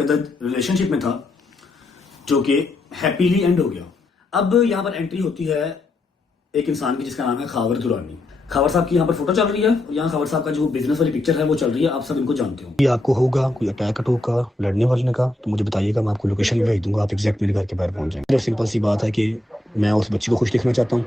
Relationship में था जो कि हैप्पीली एंड हो गया। अब यहाँ पर एंट्री होती है एक इंसान की जिसका नाम है खावर दुरानी। खावर साहब की यहाँ पर फोटो चल रही है और यहाँ खावर साहब का जो बिजनेस वाली पिक्चर है वो चल रही है। आप सब इनको जानते हो। ये आपको होगा कोई अटैक का लड़ने वलने का तो मुझे बताइएगा, मैं आपको लोकेशन भेज दूंगा, आप एग्जैक्ट मेरे घर के बाहर पहुंच जाएंगे। सिंपल सी बात है कि मैं उस बच्ची को खुश दिखना चाहता हूँ।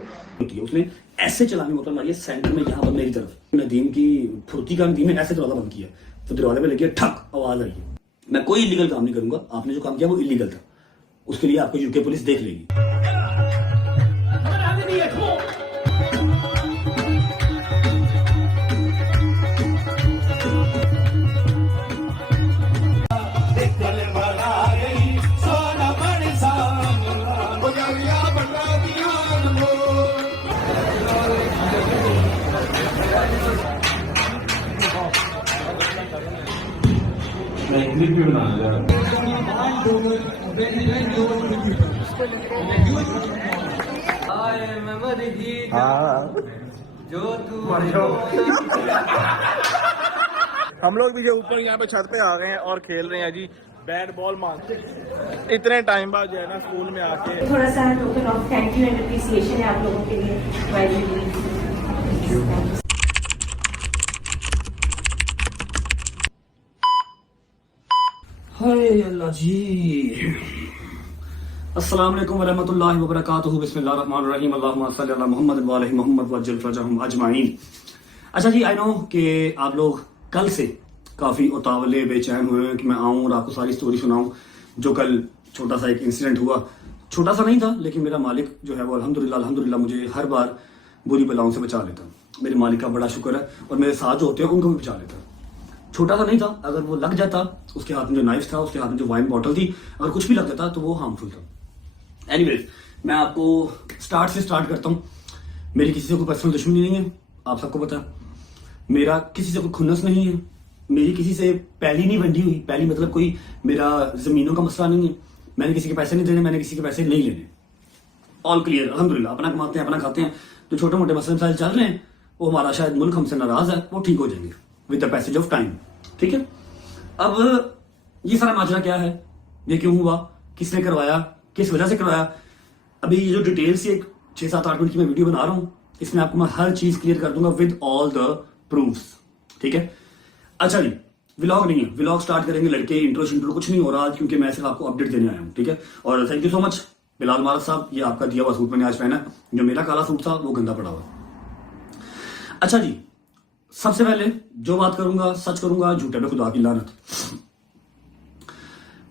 उसने ऐसे चलाने मोटर मारी है सेंटर में यहाँ पर मेरी तरफ। नदीम की फुर्ती का नदीम ने ऐसे दरवाजा बंद किया तो दरवाजे पे लगी ठक आवाज आई है। मैं कोई इलीगल काम नहीं करूंगा, आपने जो काम किया वो इलीगल था, उसके लिए आपको यूके पुलिस देख लेगी। हम लोग भी जो ऊपर यहाँ पे छत पे आ गए हैं और खेल रहे हैं जी बैट बॉल मान। इतने टाइम बाद जो है ना स्कूल में आके थोड़ा सा token of thank you and appreciation है आप लोगों के लिए। हाय अल्लाह जी। अस्सलाम वालेकुम वरहमतुल्लाहि वबरकातुहू। बिस्मिल्लाहिर रहमानिर रहीम। अल्लाहुम्मा सल्लि अला मुहम्मद व आलि मुहम्मद वअज्जिल फरजहुम अजमाइन। अच्छा जी, आई नो कि आप लोग कल से काफ़ी उतावले बेचैन हुए हैं कि मैं आऊँ और आपको सारी स्टोरी सुनाऊँ। जो कल छोटा सा एक इंसिडेंट हुआ, छोटा सा नहीं था लेकिन मेरा मालिक जो है वो अल्हम्दुलिल्लाह मुझे हर बार बुरी बलाओं से बचा लेता। मेरे मालिक का बड़ा शुक्र है और मेरे साथ जो होते हैं उनको भी बचा लेता। छोटा सा नहीं था, अगर वो लग जाता, उसके हाथ में जो नाइफ था, उसके हाथ में जो वाइन बॉटल थी, अगर कुछ भी लग जाता तो वो हार्मफुल था। एनीवेज, मैं आपको स्टार्ट से स्टार्ट करता हूँ। मेरी किसी से कोई पर्सनल दुश्मनी नहीं है, आप सबको पता है। मेरा किसी से कोई खुन्नस नहीं है, मेरी किसी से पहली नहीं बंधी हुई। पहली मतलब कोई मेरा जमीनों का मसला नहीं है, मैंने किसी के पैसे नहीं देने, मैंने किसी के पैसे नहीं लेने। ऑल क्लियर, अल्हम्दुलिल्लाह। अपना कमाते हैं, अपना खाते हैं। जो छोटे मोटे मसले मसाइल चल रहे हैं वो हमारा शायद मुल्क हमसे नाराज है, वो ठीक हो जाएंगे with the passage of time. ठीक है। अब ये सारा माजरा क्या है, ये क्यों हुआ, किसने करवाया, किस वजह से करवाया, अभी ये जो डिटेल्स एक 6-7-8 मिनट की मैं वीडियो बना रहा हूं, इसमें आपको मैं हर चीज क्लियर कर दूंगा विद ऑल द प्रूफ्स। ठीक है। अच्छा जी, व्लॉग नहीं है, व्लॉग स्टार्ट करेंगे लड़के, इंट्रो कुछ नहीं हो रहा क्योंकि मैं सिर्फ आपको अपडेट देने आया हूँ। ठीक है। और thank you so much Bilal Marad sahab, ये आपका दिया हुआ सूट मैंने आज पहना। जो मेरा काला सूट था वो गंदा पड़ा हुआ। अच्छा जी, सबसे पहले जो बात करूंगा सच करूंगा, झूठे पे खुदा की लानत।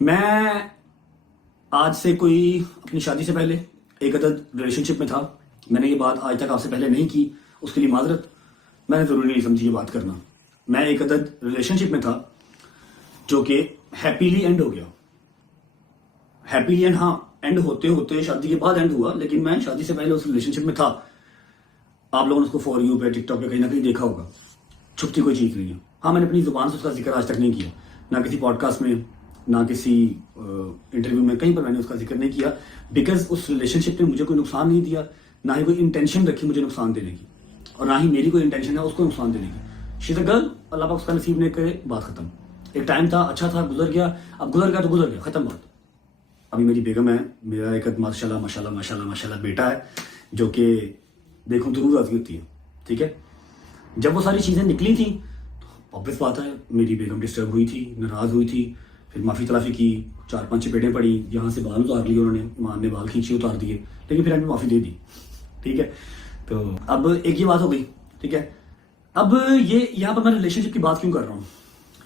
मैं आज से कोई अपनी शादी से पहले एक अदद रिलेशनशिप में था। मैंने ये बात आज तक आपसे पहले नहीं की, उसके लिए माजरत। मैंने जरूरी नहीं समझी ये बात करना। मैं एक अदद रिलेशनशिप में था जो कि हैप्पीली एंड हो गया। हैप्पीली एंड, हाँ, एंड होते होते शादी के बाद एंड हुआ, लेकिन मैं शादी से पहले उस रिलेशनशिप में था। आप लोगों ने उसको फॉर यू पे टिकटॉक पे कहीं ना कहीं देखा होगा। छुपती कोई चीज नहीं है। हाँ, मैंने अपनी जुबान से उसका जिक्र आज तक नहीं किया, ना किसी पॉडकास्ट में, ना किसी इंटरव्यू में, कहीं पर मैंने उसका जिक्र नहीं किया। बिकॉज उस रिलेशनशिप ने मुझे कोई नुकसान नहीं दिया, ना ही कोई इंटेंशन रखी मुझे नुकसान देने की, और ना ही मेरी कोई इंटेंशन है उसको नुकसान देने की। शी इज अ गर्ल, अल्लाह पाक उसका नसीब ने करे, बात खत्म। एक टाइम था, अच्छा था, गुजर गया। अब गुजर गया तो गुजर गया, खत्म बात। अभी मेरी बेगम है, मेरा एक माशाल्लाह माशाल्लाह माशाल्लाह माशाल्लाह बेटा है, जो कि देखो तो रूह राजी होती है। ठीक है। जब वो सारी चीज़ें निकली थी तो ऑब्वियस बात है मेरी बेगम डिस्टर्ब हुई थी, नाराज़ हुई थी। फिर माफ़ी तलाफ़ी की, 4-5 चपेटें पड़ी, यहाँ से बाल उतार लिए उन्होंने, ईमान ने बाल खींचे उतार दिए, लेकिन फिर हमें माफ़ी दे दी। ठीक है। तो अब एक ये बात हो गई। ठीक है। अब ये यहाँ पर मैं रिलेशनशिप की बात क्यों कर रहा हूँ,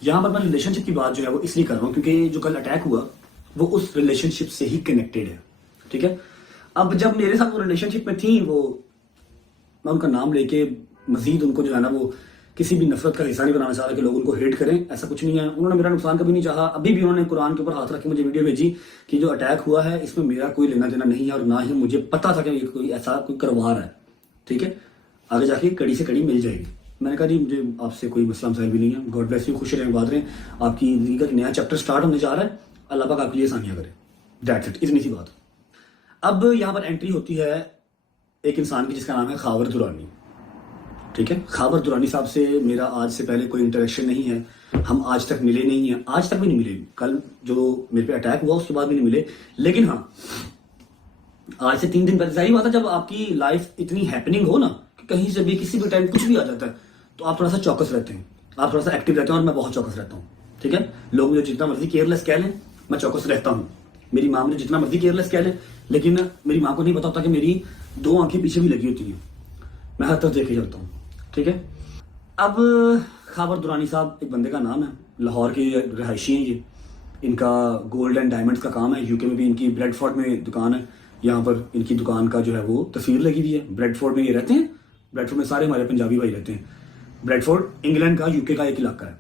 यहाँ पर मैं रिलेशनशिप की बात जो है वो इसलिए कर रहा हूँ क्योंकि जो कल अटैक हुआ वो उस रिलेशनशिप से ही कनेक्टेड है। ठीक है। अब जब मेरे साथ वो रिलेशनशिप में थी, वो मैं उनका नाम लेके मजीद उनको जो है ना वो किसी भी नफरत का हिस्सा नहीं बनाना चाह रहा कि लोग उनको हेट करें, ऐसा कुछ नहीं है। उन्होंने मेरा नुकसान कभी नहीं चाहा। अभी भी उन्होंने कुरान के ऊपर हाथ रख के मुझे वीडियो भेजी कि जो अटैक हुआ है इसमें मेरा कोई लेना देना नहीं है, और ना ही मुझे पता था कि ये कोई ऐसा कोई करवा रहा है। ठीक है। आगे जाके कड़ी से कड़ी मिल जाएगी। मैंने कहा जी मुझे आपसे कोई मसला मसाइल भी नहीं है, गॉड ब्लेस यू, खुश रहें, बात रहें। आपकी जिंदगी का नया चैप्टर स्टार्ट होने जा रहा है, अल्लाह पाक आपके लिए आसानियां करे, दैट्स इट, इतनी सी बात। अब यहाँ पर एंट्री होती है एक इंसान की जिसका नाम है खावर दुरानी। ठीक है। खावर दुरानी साहब से मेरा आज से पहले कोई इंटरेक्शन नहीं है, हम आज तक मिले नहीं हैं, आज तक भी नहीं मिले। कल जो मेरे पे अटैक हुआ उसके बाद भी नहीं मिले। लेकिन हाँ, आज से 3 दिन पहले, सही बात है, जब आपकी लाइफ इतनी हैपनिंग हो ना कि कहीं से भी किसी भी टाइम कुछ भी आ जाता है, तो आप थोड़ा सा चौकस रहते हैं, आप थोड़ा सा एक्टिव रहते हैं, और मैं बहुत चौकस रहता हूँ। ठीक है, लोग मुझे जितना मर्जी केयरलेस कह लें, मैं चौकस रहता हूँ। मेरी माँ मुझे जितना मर्जी केयरलेस कह ले, लेकिन मेरी माँ को नहीं पता होता कि मेरी 2 आंखें पीछे भी लगी होती हैं। मैं हर तरफ देखे चलता हूँ। ठीक है, अब खाबर दुरानी साहब एक बंदे का नाम है, लाहौर के रहायशी हैं ये। इनका गोल्ड एंड डायमंड्स का काम है। यूके में भी इनकी ब्रेडफोर्ड में दुकान है। यहाँ पर इनकी दुकान का जो है वो तस्वीर लगी हुई है। ब्रेडफोर्ड में ये रहते हैं। ब्रेडफोर्ड में सारे हमारे पंजाबी भाई रहते हैं। ब्रेडफोर्ड इंग्लैंड का, यूके का एक इलाका है,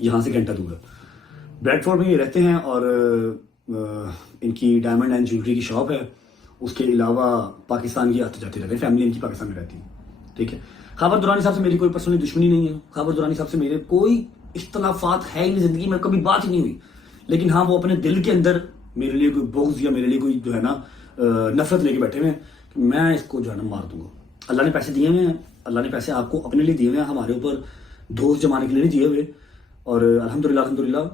यहाँ से घंटा दूर है। ब्रेडफोर्ड में ये रहते हैं और इनकी डायमंड एंड ज्वेलरी की शॉप है। उसके अलावा पाकिस्तान की आते जाते रहते हैं, फैमिली इनकी पाकिस्तान में रहती है। ठीक है, खाबर दुरानी साहब से मेरी कोई पर्सनली दुश्मनी नहीं है। खाबर दुरानी साहब से मेरे कोई इख्तलाफात है ही नहीं, जिंदगी में कभी बात ही नहीं हुई। लेकिन हाँ, वो अपने दिल के अंदर मेरे लिए कोई बोझ या मेरे लिए कोई जो है ना नफरत लेके बैठे हुए हैं कि मैं इसको जो है ना मार दूंगा। अल्लाह ने पैसे दिए हुए हैं, अल्लाह ने पैसे आपको अपने लिए दिए हुए हैं, हमारे ऊपर दोस्त जमाने के लिए नहीं दिए हुए। और अल्हम्दुलिल्लाह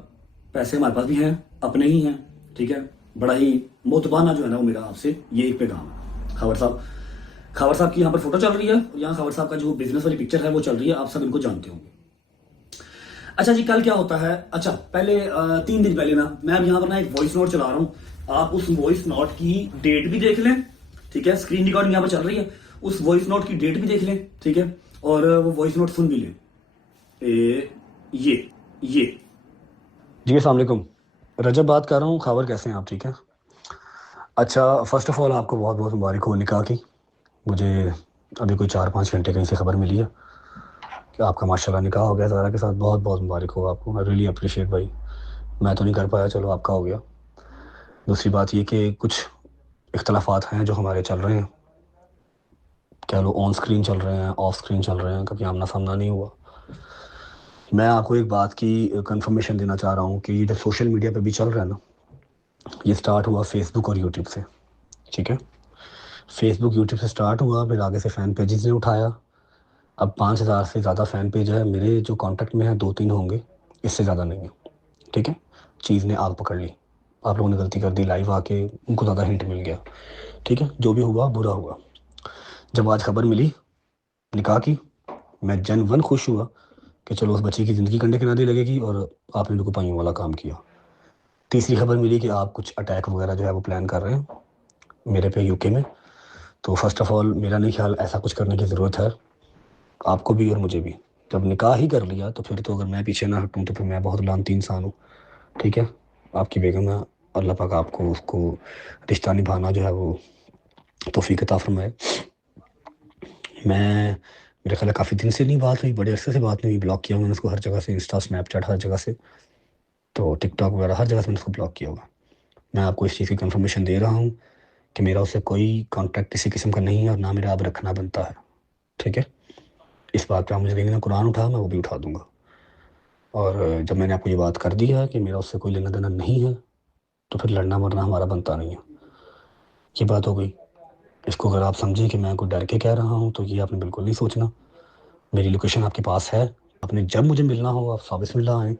पैसे हमारे पास भी हैं, अपने ही हैं। ठीक है, बड़ा ही मोतबाना जो है ना वो मेरा आपसे ये एक पैगाम है। खावर साहब की यहाँ पर फोटो चल रही है, और यहाँ खावर साहब का जो बिजनेस वाली पिक्चर है वो चल रही है, आप सब इनको जानते होंगे। अच्छा जी, कल क्या होता है? अच्छा, पहले 3 दिन पहले ना मैं अब यहाँ पर ना एक वॉइस नोट चला रहा हूँ। आप उस वॉइस नोट की डेट भी देख लें। ठीक है, स्क्रीन रिकॉर्डिंग यहाँ पर चल रही है, उस वॉइस नोट की डेट भी देख लें। ठीक है, और वो वॉइस नोट सुन भी लें। ये जी अस्सलाम वालेकुम, रजब बात कर रहा हूँ। खबर कैसे हैं आप? ठीक है। अच्छा, फ़र्स्ट ऑफ़ ऑल आपको बहुत बहुत मुबारक हो निकाह की। मुझे अभी कोई 4-5 घंटे कहीं से खबर मिली है कि आपका माशाल्लाह निकाह हो गया ज़ारा के साथ। बहुत बहुत मुबारक हो आपको। आई रियली अप्रिशिएट भाई। मैं तो नहीं कर पाया, चलो आपका हो गया। दूसरी बात ये कि कुछ इख्तलाफात हैं जो हमारे चल रहे हैं, कह लो ऑन स्क्रीन चल रहे हैं, ऑफ स्क्रीन चल रहे हैं, कभी आमना सामना नहीं हुआ। मैं आपको एक बात की कंफर्मेशन देना चाह रहा हूँ कि ये जो सोशल मीडिया पे भी चल रहा है ना, ये स्टार्ट हुआ फेसबुक और यूट्यूब से। ठीक है, फेसबुक यूट्यूब से स्टार्ट हुआ, फिर आगे से फ़ैन पेजेस ने उठाया। अब 5000 से ज़्यादा फ़ैन पेज है मेरे जो कांटेक्ट में है, 2-3 होंगे, इससे ज़्यादा नहीं है। ठीक है, चीज़ ने आग पकड़ ली। आप लोगों ने गलती कर दी, लाइव आके उनको ज़्यादा हिंट मिल गया। ठीक है, जो भी हुआ बुरा हुआ। जब आज खबर मिली निकाह की, मैं जनवन खुश हुआ कि चलो उस बच्ची की ज़िंदगी कंधे किनारे लगेगी, और आपने बिल्कुल पाइयों वाला काम किया। तीसरी खबर मिली कि आप कुछ अटैक वगैरह जो है वो प्लान कर रहे हैं मेरे पे यूके में। तो फर्स्ट ऑफ़ ऑल मेरा नहीं ख्याल ऐसा कुछ करने की ज़रूरत है, आपको भी और मुझे भी। जब निकाह ही कर लिया तो फिर तो अगर मैं पीछे ना हटूँ तो फिर मैं बहुत लानती इंसान हूँ। ठीक है, आपकी बेगम है, अल्लाह पाक आपको उसको रिश्ता निभाना जो है वो तौफीक अता फरमाए। मेरे ख्याल काफ़ी दिन से नहीं बात हुई, बड़े अरसे से बात नहीं हुई। ब्लॉक किया मैंने उसको हर जगह से, इंस्टा, स्नैपचैट, हर जगह से, तो टिकटॉक वगैरह हर जगह से मैंने उसको ब्लॉक किया हुआ। मैं आपको इस चीज़ की कंफर्मेशन दे रहा हूँ कि मेरा उससे कोई कॉन्टैक्ट किसी किस्म का नहीं है, और ना मेरा अब रखना बनता है। ठीक है, इस बात पे आप मुझे देंगे कुरान उठा, मैं वो भी उठा दूँगा। और जब मैंने आपको ये बात कर दी है कि मेरा उससे कोई लेना देना नहीं है, तो फिर लड़ना मरना हमारा बनता नहीं है। ये बात हो गई। इसको अगर आप समझें कि मैं कोई डर के कह रहा हूँ, तो ये आपने बिल्कुल नहीं सोचना। मेरी लोकेशन आपके पास है, आपने जब मुझे मिलना हो आप साबित मिलना आएँ,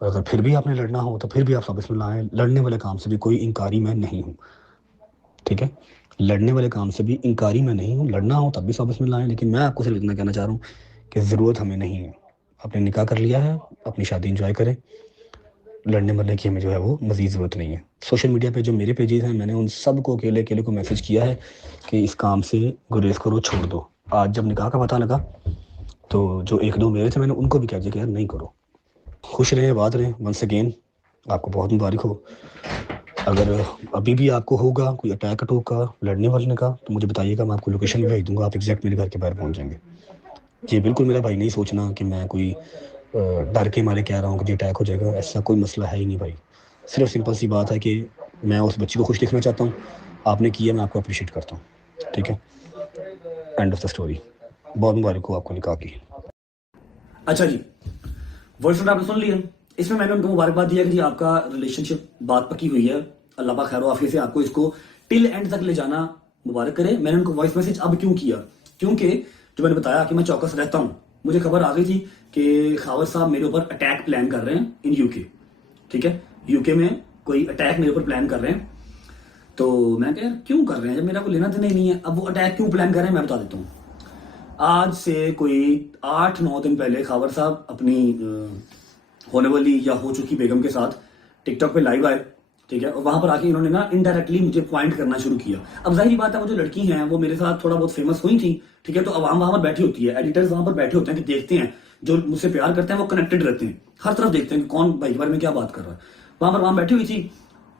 और अगर फिर भी आपने लड़ना हो तो फिर भी आप साबित मिलना आएँ। लड़ने वाले काम से भी कोई इनकारी मैं नहीं हूँ। ठीक है, लड़ने वाले काम से भी इनकारी मैं नहीं हूँ। लड़ना हो तब भी साबित मिलना आएँ। लेकिन मैं आपको सिर्फ इतना कहना चाह रहा हूँ कि ज़रूरत हमें नहीं है। आपने निकाह कर लिया है, अपनी शादी इंजॉय करें। लड़ने मरने की हमें जो है वो मज़ीद ज़रूरत नहीं है। सोशल मीडिया पे जो मेरे पेजेस हैं, मैंने उन सब को अकेले को मैसेज किया है कि इस काम से गुरेज करो, छोड़ दो। आज जब निकाह का पता लगा तो जो 1-2 मेरे थे, मैंने उनको भी कह दिया कि यार नहीं करो। खुश रहें, आबाद रहें। वंस अगेन आपको बहुत मुबारक हो। अगर अभी भी आपको होगा कोई अटैक का लड़ने वलने का, तो मुझे बताइएगा, मैं आपको लोकेशन भी भेज दूँगा, आप एग्जैक्ट मेरे घर के बाहर पहुँच जाएंगे। जी बिल्कुल, मेरा भाई नहीं सोचना कि मैं कोई डर के मारे कह रहा हूँ कि अटैक हो जाएगा, ऐसा कोई मसला है ही नहीं भाई। सिर्फ सिंपल सी बात है कि मैं उस बच्ची को खुश देखना चाहता हूँ। आपने किया, मैं आपको अप्रिशिएट करता हूँ। ठीक है, एंड ऑफ द स्टोरी। बहुत मुबारक हो आपको निकाह की। अच्छा जी, वॉइस नोट आपने सुन लिया। इसमें मैंने उनको मुबारकबाद दिया कि जी आपका रिलेशनशिप बात पक्की हुई है, अल्लाह पाक खैर आफियत से आपको इसको टिल एंड तक ले जाना मुबारक करे। मैंने उनको वॉइस मैसेज अब क्यों किया? क्योंकि जो मैंने बताया कि मैं चौकस रहता हूँ, मुझे खबर आ गई थी कि खावर साहब मेरे ऊपर अटैक प्लान कर रहे हैं इन यूके, ठीक है, यूके में कोई अटैक मेरे ऊपर प्लान कर रहे हैं। तो मैं कह यार क्यों कर रहे हैं जब मेरा कोई लेना देना ही नहीं है। अब वो अटैक क्यों प्लान कर रहे हैं मैं बता देता हूँ। आज से कोई 8-9 दिन पहले खावर साहब अपनी होने वाली या हो चुकी बेगम के साथ टिकटॉक पे लाइव आए, ठीक है, और वहां पर आके इन्होंने ना इनडायरेक्टली मुझे पॉइंट करना शुरू किया। अब जाहिर बात है वो जो लड़की हैं वो मेरे साथ थोड़ा बहुत फेमस हुई थी, ठीक है, तो अवाम वहां पर बैठी होती है, एडिटर्स वहां पर बैठे होते हैं कि देखते हैं, जो मुझसे प्यार करते हैं वो कनेक्टेड रहते हैं, हर तरफ देखते हैं कि कौन भाई के बारे में क्या बात कर रहा है। वहां बैठी हुई थी,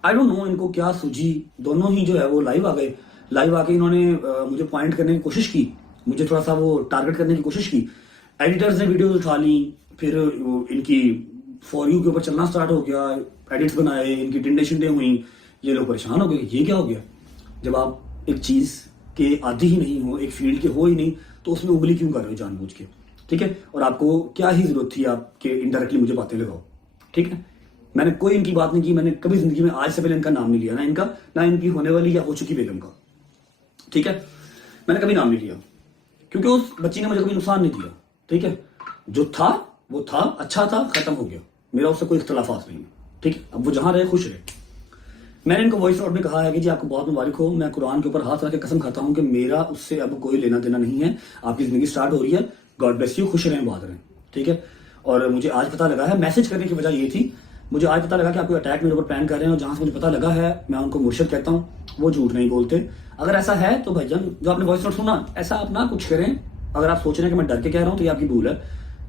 आई डोंट नो इनको क्या सूझी, दोनों ही जो है वो लाइव आ गए। लाइव आके इन्होंने मुझे पॉइंट करने की कोशिश की, मुझे थोड़ा सा वो टारगेट करने की कोशिश की। एडिटर्स ने वीडियोस उठा ली, फिर इनकी फॉर यू के ऊपर चलना स्टार्ट हो गया, एडिट्स बनाए, इनकी टिंडे शिंडे हुई, ये लोग परेशान हो गए, ये क्या हो गया। जब आप एक चीज के आदी ही नहीं हो, एक फील्ड के हो ही नहीं, तो उसमें उंगली क्यों कर रहे हो जानबूझ के, ठीक है। और आपको क्या ही जरूरत थी आपके इनडायरेक्टली मुझे बातें लगाओ, ठीक है। मैंने कोई इनकी बात नहीं की, मैंने कभी जिंदगी में आज से पहले इनका नाम नहीं लिया, ना इनका ना इनकी होने वाली या हो चुकी बेगम का, ठीक है, मैंने कभी नाम नहीं लिया क्योंकि उस बच्ची ने मुझे कभी नुकसान नहीं दिया, ठीक है। जो था वो था, अच्छा था, खत्म हो गया, मेरा उससे कोई इख्तलाफात नहीं है, ठीक है। अब वो जहां रहे खुश रहे। मैंने इनको वॉइस नोट में कहा है कि जी आपको बहुत मुबारक हो, मैं कुरान के ऊपर हाथ रख के कसम खाता हूं कि मेरा उससे अब कोई लेना देना नहीं है, आपकी जिंदगी स्टार्ट हो रही है, गॉड ब्लेस यू, खुश रहें, बात रहें, ठीक है। और मुझे आज पता लगा है, मैसेज करने की वजह ये थी, मुझे आज पता लगा कि आप कोई अटैक मेरे ऊपर प्लान कर रहे हैं, और जहां से मुझे पता लगा है मैं उनको मुर्शिद कहता हूँ, वो झूठ नहीं बोलते। अगर ऐसा है तो भाईजान जो आपने वॉइस नोट सुना, ऐसा आप ना कुछ करें। अगर आप सोच रहे हैं कि मैं डर के कह रहा हूँ तो ये आपकी भूल है,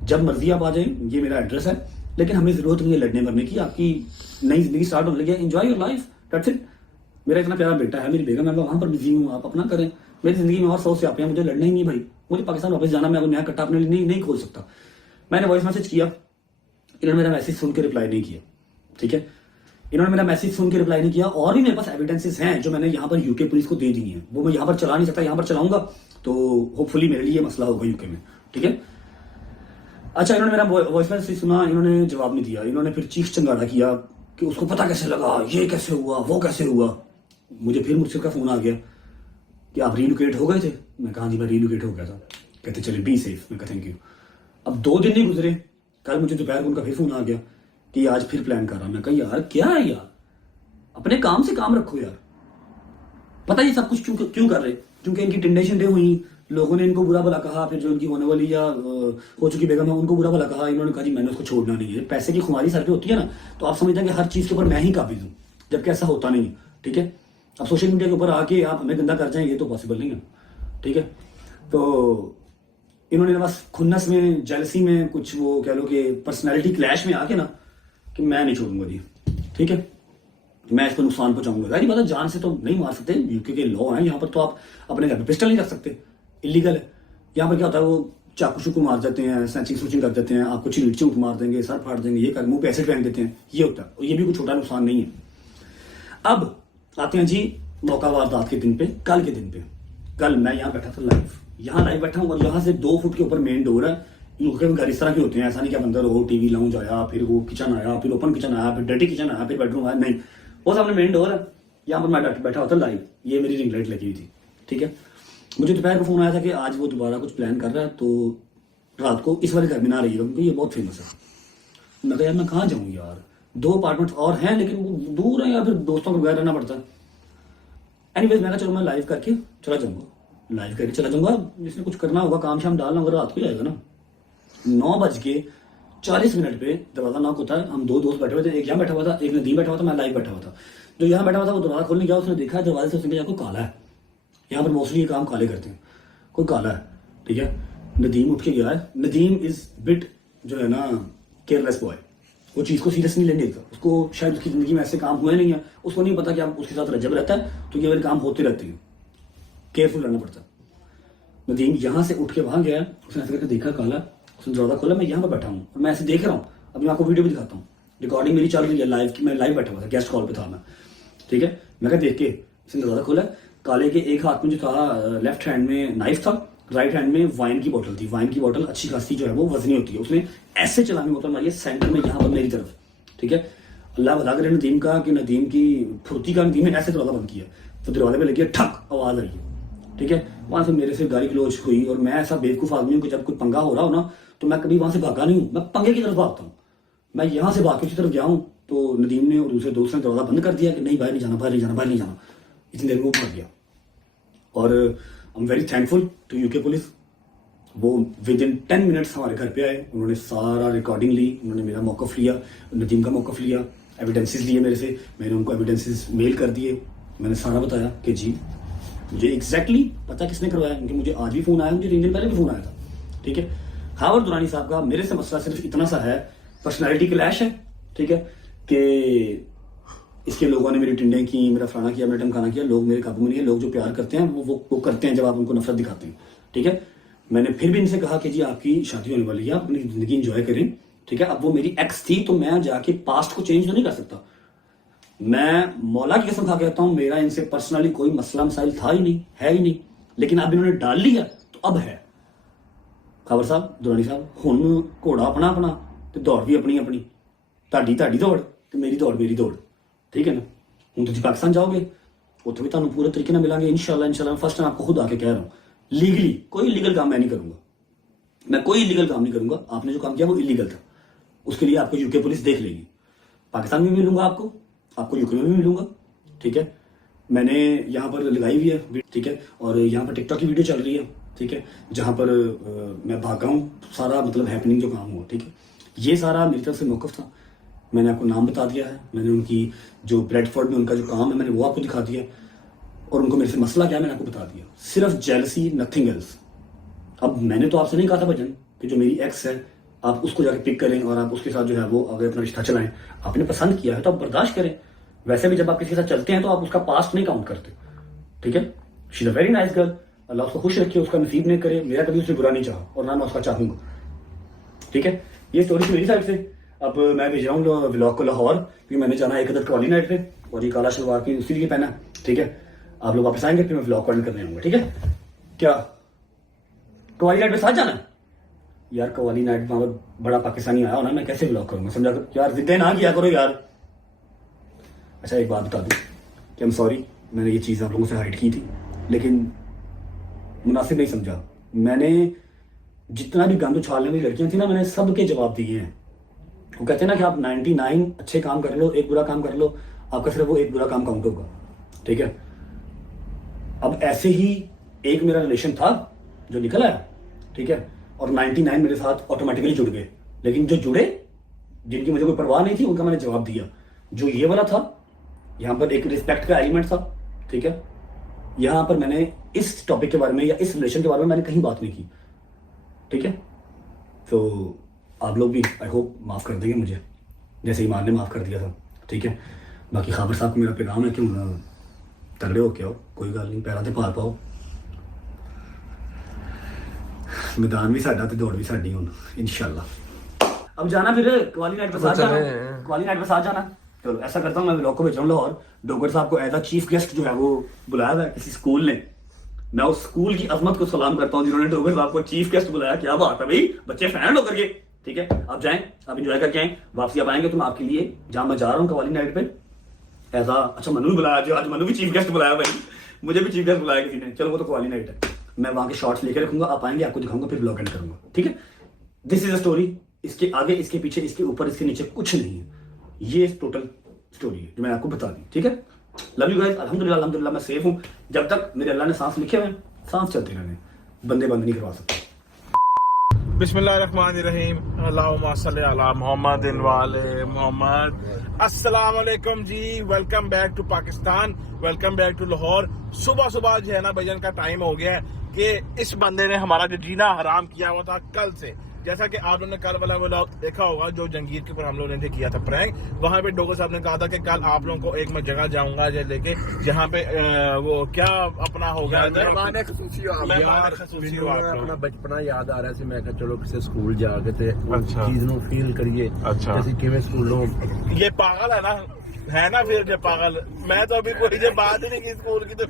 जब मर्जी आप आ जाए, ये मेरा एड्रेस है, लेकिन हमें जरूरत नहीं है लड़ने मरने की, आपकी नई जिंदगी स्टार्ट होने लगी है, enjoy your life, that's it. मेरा इतना प्यारा बेटा है, मेरी बेगम है, मैं वहां पर बिजी हूँ, आप अपना करें। मेरी जिंदगी में और 100 स्यापे हैं, मुझे लड़ना ही नहीं भाई, मुझे पाकिस्तान वापस जाना, मैं वो नया कट्टा अपने लिए नहीं खोल सकता। मैंने वॉइस मैसेज किया, इन्होंने मेरा मैसेज सुन के रिप्लाई नहीं किया, ठीक है, इन्होंने मेरा मैसेज सुन के रिप्लाई नहीं किया। और भी मेरे पास एविडेंसेस हैं जो मैंने यहाँ पर यूके पुलिस को दे दी है, वो मैं यहाँ पर चला नहीं सकता, यहाँ पर चलाऊंगा तो होपफुली मेरे लिए मसला होगा यूके में, ठीक है। अच्छा, इन्होंने मेरा वॉइस मैसेज सुना, इन्होंने जवाब नहीं दिया, इन्होंने फिर चीख चंगाड़ा किया कि उसको पता कैसे लगा, ये कैसे हुआ, वो कैसे हुआ। मुझे फिर मुझसे का फोन आ गया कि आप रीलोकेट हो गए थे, मैं कहा जी मैं रीलोकेट हो गया था, कहते चले बी सेफ, मैं कहा थैंक यू। अब 2 दिन नहीं गुजरे, कल मुझे दोपहर को उनका फिर फोन आ गया कि आज फिर प्लान कर रहा। मैं कहा यार क्या है यार, अपने काम से काम रखो यार, पता ये सब कुछ क्यों कर रहे, क्योंकि इनकी टिंडे शिंडे हुई, लोगों ने इनको बुरा भला कहा, फिर जो इनकी होने वाली या हो चुकी बेगम है उनको बुरा भला कहा, इन्होंने कहा जी मैंने उसको छोड़ना नहीं है। पैसे की खुमारी सर पे होती है ना, तो आप समझते हैं कि हर चीज के ऊपर मैं ही काबिज हूँ, जबकि ऐसा होता नहीं है, ठीक है। अब सोशल मीडिया के ऊपर आके आप हमें गंदा कर जाएं, ये तो पॉसिबल नहीं है, ठीक है। तो इन्होंने बस खुन्नस में, जेलसी में, कुछ वो कह लो कि पर्सनैलिटी क्लैश में आके ना कि मैं नहीं छोड़ूंगा जी, ठीक है, मैं इसको नुकसान पहुंचाऊंगा। यार पता जान से तो नहीं मार सकते, यूके के लॉ हैं यहाँ पर, तो आप अपने घर पे पिस्टल नहीं रख सकते, इलीगल है। यहाँ पर क्या होता है, वो चाकू शुकू मार देते हैं, स्नैचिंग स्विचिंग कर देते हैं, आपको चीट चूट मार देंगे, सर फाड़ देंगे, ये कर, मुंह पे एसिड फेंक देते हैं, ये होता है। और ये भी कोई छोटा नुकसान नहीं है। अब आते हैं जी मौका वारदात के दिन पे, कल के दिन पे। कल मैं यहाँ बैठा था लाइव, यहाँ लाइव बैठा हूँ और यहाँ से 2 फुट के ऊपर मेन डोर है। यूके में घर इस तरह के होते हैं, ऐसा नहीं कि अंदर हो, टीवी लाउंज आया, फिर वो किचन आया, फिर ओपन किचन आया, फिर डर्टी किचन आया, फिर बेडरूम आया, नहीं, वो सामने मेन डोर है। यहाँ पर मैं बैठा होता लाइव, ये मेरी रिंग लाइट लगी हुई थी, ठीक है। मुझे दोपहर को फोन आया था कि आज वो दोबारा कुछ प्लान कर रहा है, तो रात को इस वाले घर में ना रहिएगा क्योंकि ये बहुत फेमस है। मैं कहा यार मैं कहाँ जाऊँ यार, 2 अपार्टमेंट्स और हैं लेकिन वो दूर है, या फिर दोस्तों के बगैर रहना पड़ता है। एनीवेज मैं कहा चलो मैं लाइव करके चला जाऊंगा, लाइव करके चला जाऊंगा, जिसने कुछ करना होगा, काम शाम डालना होगा, रात को जाएगा ना। 9:40 पे दरवाजा नॉक होता है, हम 2 दोस्त बैठे हुए थे, एक यहाँ बैठा हुआ था, एक नदीम बैठा हुआ था, मैं लाइव बैठा हुआ था। जो यहाँ बैठा हुआ था वो दरवाजा खोलने गया, उसने देखा दरवाजे से, उसने कहा कोई काला है, यहाँ पर मोस्टली ये काम काले करते हैं, कोई काला है, ठीक है। नदीम उठ के गया है, नदीम इज बिट जो है ना केयरलेस बॉय, वो चीज़ को सीरियस नहीं लेने देता, उसको शायद उसकी ज़िंदगी में ऐसे काम हुए नहीं है, उसको नहीं पता कि आप उसके साथ रजब रहता है तो ये वाले काम होते रहते हैं, केयरफुल रहना पड़ता है। नदीम यहाँ से उठ के वहाँ गया, उसने ऐसे करके देखा काला, उसने दरवाजा खोला, मैं यहाँ पर बैठा हूँ और मैं ऐसे देख रहा हूँ। अभी मैं आपको वीडियो भी दिखाता हूँ, रिकॉर्डिंग मेरी चल रही है लाइव की, मैं लाइव बैठा हुआ था, गेस्ट कॉल पे था मैं, ठीक है। मैं क्या देख के इसने दरवाजा खोला, काले के एक हाथ में जो था लेफ्ट हैंड में नाइफ था, राइट हैंड में वाइन की बोतल थी। वाइन की बोतल अच्छी खासी जो है वो वजनी होती है, उसने ऐसे चलानी बोतल मारी है सेंटर में, यहाँ पर मेरी तरफ, ठीक है। अल्लाह भला करे नदीम का कि नदीम की फुर्ती का, नदीम ने ऐसे दरवाजा बंद किया तो दरवाजे पे लगी ठक आवाज आई है, ठीक है। वहां से मेरे से गाली गलोच हुई और मैं ऐसा बेवकूफ आदमी हूँ कि जब कोई पंगा हो रहा हो ना तो मैं कभी वहां से भागा नहीं हूँ, मैं पंगे की तरफ भागता हूँ। मैं यहाँ से भाग के उसी तरफ गया हूँ तो नदीम ने और दूसरे दोस्त ने दरवाजा बंद कर दिया कि नहीं बाहर नहीं जाना, बाहर नहीं जाना, बाहर नहीं जाना। इतनी देर में वो भाग गया और I am very thankful to UK police. वो विद इन 10 मिनट्स हमारे घर पे आए, उन्होंने सारा रिकॉर्डिंग ली, उन्होंने मेरा मौक़िफ़ लिया, नदीम का मौक़िफ़ लिया, एविडेंसेस लिए मेरे से, मैंने उनको एविडेंसेस मेल कर दिए। मैंने सारा बताया कि जी मुझे एग्जैक्टली पता किसने करवाया, क्योंकि मुझे आज भी फ़ोन आया, मुझे 3 दिन पहले भी फ़ोन आया था, ठीक है। खावर दुरानी साहब का मेरे से मसला सिर्फ इतना सा है, पर्सनैलिटी क्लैश है, ठीक है, कि इसके लोगों ने मेरी टिंडें की, मेरा फलाना किया, मेरा टमकाना किया। लोग मेरे काबू में नहीं है, लोग जो प्यार करते हैं वो करते हैं जब आप उनको नफरत दिखाते हैं, ठीक है। मैंने फिर भी इनसे कहा कि जी आपकी शादी होने वाली है, आप अपनी ज़िंदगी इंजॉय करें, ठीक है। अब वो मेरी एक्स थी तो मैं जाके पास्ट को चेंज तो नहीं कर सकता। मैं मौला की कसम खा के कहता हूँ, मेरा इनसे पर्सनली कोई मसला मसाइल था ही नहीं, है ही नहीं, लेकिन अब इन्होंने डाल लिया तो अब है। खबर साहब, दुरानी साहब, हुण घोड़ा अपना अपना ते दौड़ भी अपनी अपनी, ਤੁਹਾਡੀ दौड़ ਤੇ मेरी दौड़, ठीक है ना। ਹੁਣ ਤੁਸੀਂ पाकिस्तान जाओगे, ਉੱਥੇ भी ਤੁਹਾਨੂੰ पूरे तरीके ਨਾਲ मिलांगे इंशाल्लाह। फर्स्ट टाइम आपको खुद आके कह रहा हूँ, लीगली कोई इलीगल काम मैं नहीं करूंगा, मैं कोई इलीगल काम नहीं करूंगा। आपने जो काम किया वो इलीगल था, उसके लिए आपको यूके पुलिस देख लेगी। पाकिस्तान में भी मिलूंगा आपको यूके में भी मिलूंगा, ठीक है। मैंने यहाँ पर लगाई हुई है, ठीक है, और यहाँ पर टिकटॉक की वीडियो चल रही है, ठीक है, जहाँ पर मैं भागा हूँ, सारा मतलब हैपनिंग जो काम हुआ, ठीक है। ये सारा मेरी तरफ से मौक़िफ़ था, मैंने आपको नाम बता दिया है, मैंने उनकी जो ब्रेडफोर्ड में उनका जो काम है मैंने वो आपको दिखा दिया, और उनको मेरे से मसला क्या है मैंने आपको बता दिया, सिर्फ जेलसी, नथिंग एल्स। अब मैंने तो आपसे नहीं कहा था भजन कि जो मेरी एक्स है आप उसको जाके पिक करें और आप उसके साथ जो है वो अगर अपना रिश्ता चलाएं। आपने पसंद किया है तो आप बर्दाश्त करें। वैसे भी जब आप किसी के साथ चलते हैं तो आप उसका पास्ट नहीं काउंट करते, ठीक है। She is a very nice girl, Allah उसको खुश रखे, उसका नसीब नहीं करे, मेरा कभी उससे बुरा नहीं चाहा और ना मैं उसका चाहूंगा, ठीक है। ये स्टोरी थी मेरी साइड से। अब मैं भेज रहा हूँ व्लॉग को लाहौर, क्योंकि मैंने जाना है एक अदद कवाली नाइट पे, और ये काला शलवार की उसी लिए पहना, ठीक है। आप लोग वापस आएंगे फिर मैं व्लॉग को एंड करने आऊंगा, ठीक है। क्या कवाली नाइट पे साथ जाना है यार? कवाली नाइट में बड़ा पाकिस्तानी आया हो ना, मैं कैसे व्लॉग करूंगा, समझा कर यार, जिद्दे ना किया करो यार। अच्छा एक बात बता दूं कि I'm सॉरी, मैंने ये चीज़ आप लोगों से हाइड की थी, लेकिन मुनासिब नहीं समझा। मैंने जितना भी गंद उछालने वाली लड़कियां थी ना, मैंने सबके जवाब दिए हैं। वो कहते हैं ना कि आप 99 अच्छे काम कर लो, एक बुरा काम कर लो, आपका सिर्फ वो एक बुरा काम काउंट होगा, ठीक है। अब ऐसे ही एक मेरा रिलेशन था जो निकल आया, ठीक है, और 99 मेरे साथ ऑटोमेटिकली जुड़ गए। लेकिन जो जुड़े, जिनकी मुझे कोई परवाह नहीं थी, उनका मैंने जवाब दिया। जो ये वाला था, यहाँ पर एक रिस्पेक्ट का एलिमेंट था, ठीक है। यहाँ पर मैंने इस टॉपिक के बारे में या इस रिलेशन के बारे में मैंने कहीं बात नहीं की, ठीक है। तो आप लोग भी आई होप माफ़ कर देंगे मुझे, जैसे ईमान ने माफ़ कर दिया था, ठीक है। बाकी खाबर साहब को मेरा पैगाम है कि तगड़े हो के आओ, कोई गल नहीं, पैरों ते भार पाओ, मैदान भी साडा ते दौड़ भी साडी हुण इंशाल्लाह। अब जाना फिर कवाली नाइट पे साथ जाना, कवाली नाइट पे साथ जाना। चलो ऐसा करता हूँ, मैं व्लॉग को भेज रहा हूँ लाहौर। डोगर साहब को एज अ चीफ गेस्ट जो है वो बुलाया हुआ है किसी स्कूल ने। मैं उस स्कूल की अजमत को सलाम करता हूँ जिन्होंने डोगर साहब को चीफ गेस्ट बुलाया। क्या बात है भाई, बच्चे फैन होकर के, ठीक है। आप जाएं, आप इंजॉय करके आएं, वापसी आप आएंगे तो मैं आपके लिए जहाँ मैं जा रहा हूँ कवाली नाइट पे ऐसा, अच्छा मनु बुलाया, जो आज मनु भी चीफ गेस्ट बुलाया भाई, मुझे भी चीफ गेस्ट बुलाया किसी ने। चलो वो तो कवाली नाइट है, मैं वहाँ के शॉर्ट्स लेके रखूंगा, आप आएंगे आपको दिखाऊंगा, फिर ब्लॉग एंड करूंगा, ठीक है। दिस इज अ स्टोरी, इसके आगे, इसके पीछे, इसके ऊपर, इसके नीचे कुछ नहीं है। ये टोटल स्टोरी है जो मैंने आपको बता दी, ठीक है। लव यू गाइस, अल्हम्दुलिल्लाह मैं सेफ हूँ। जब तक मेरे अल्लाह ने सांस लिखे हुए, सांस चलते रहने, बंदे बंद नहीं करवा सकते। बिस्मिल्लाहिर्रहमानिर्रहीम, अल्लाहुम्मा सल्ली अला मुहम्मदिन व आले मुहम्मद। अस्सलाम वालेकुम जी, welcome back to Pakistan, welcome back to Lahore. सुबह सुबह जो है ना भजन का टाइम हो गया है कि इस बंदे ने हमारा जो जीना हराम किया हुआ था कल से। जैसा कि आप लोगों ने कल वाला व्लॉग देखा होगा जो जंगीर के ऊपर हम लोगों ने किया था प्रैंक, वहां पे डोगर साहब ने कहा था कि कल आप लोगों को एक मैं जगह जाऊंगा लेके, जहाँ पे वो क्या अपना होगा, अपना बचपना याद आ रहा है। मैं चलो किसी स्कूल जाके ते चीज नु फील करिए, जैसे किवें स्कूलों ये पागल है ना, है ना फिर जो पागल मैं तो अभी कोई जो बात ही नहीं की स्कूल की तो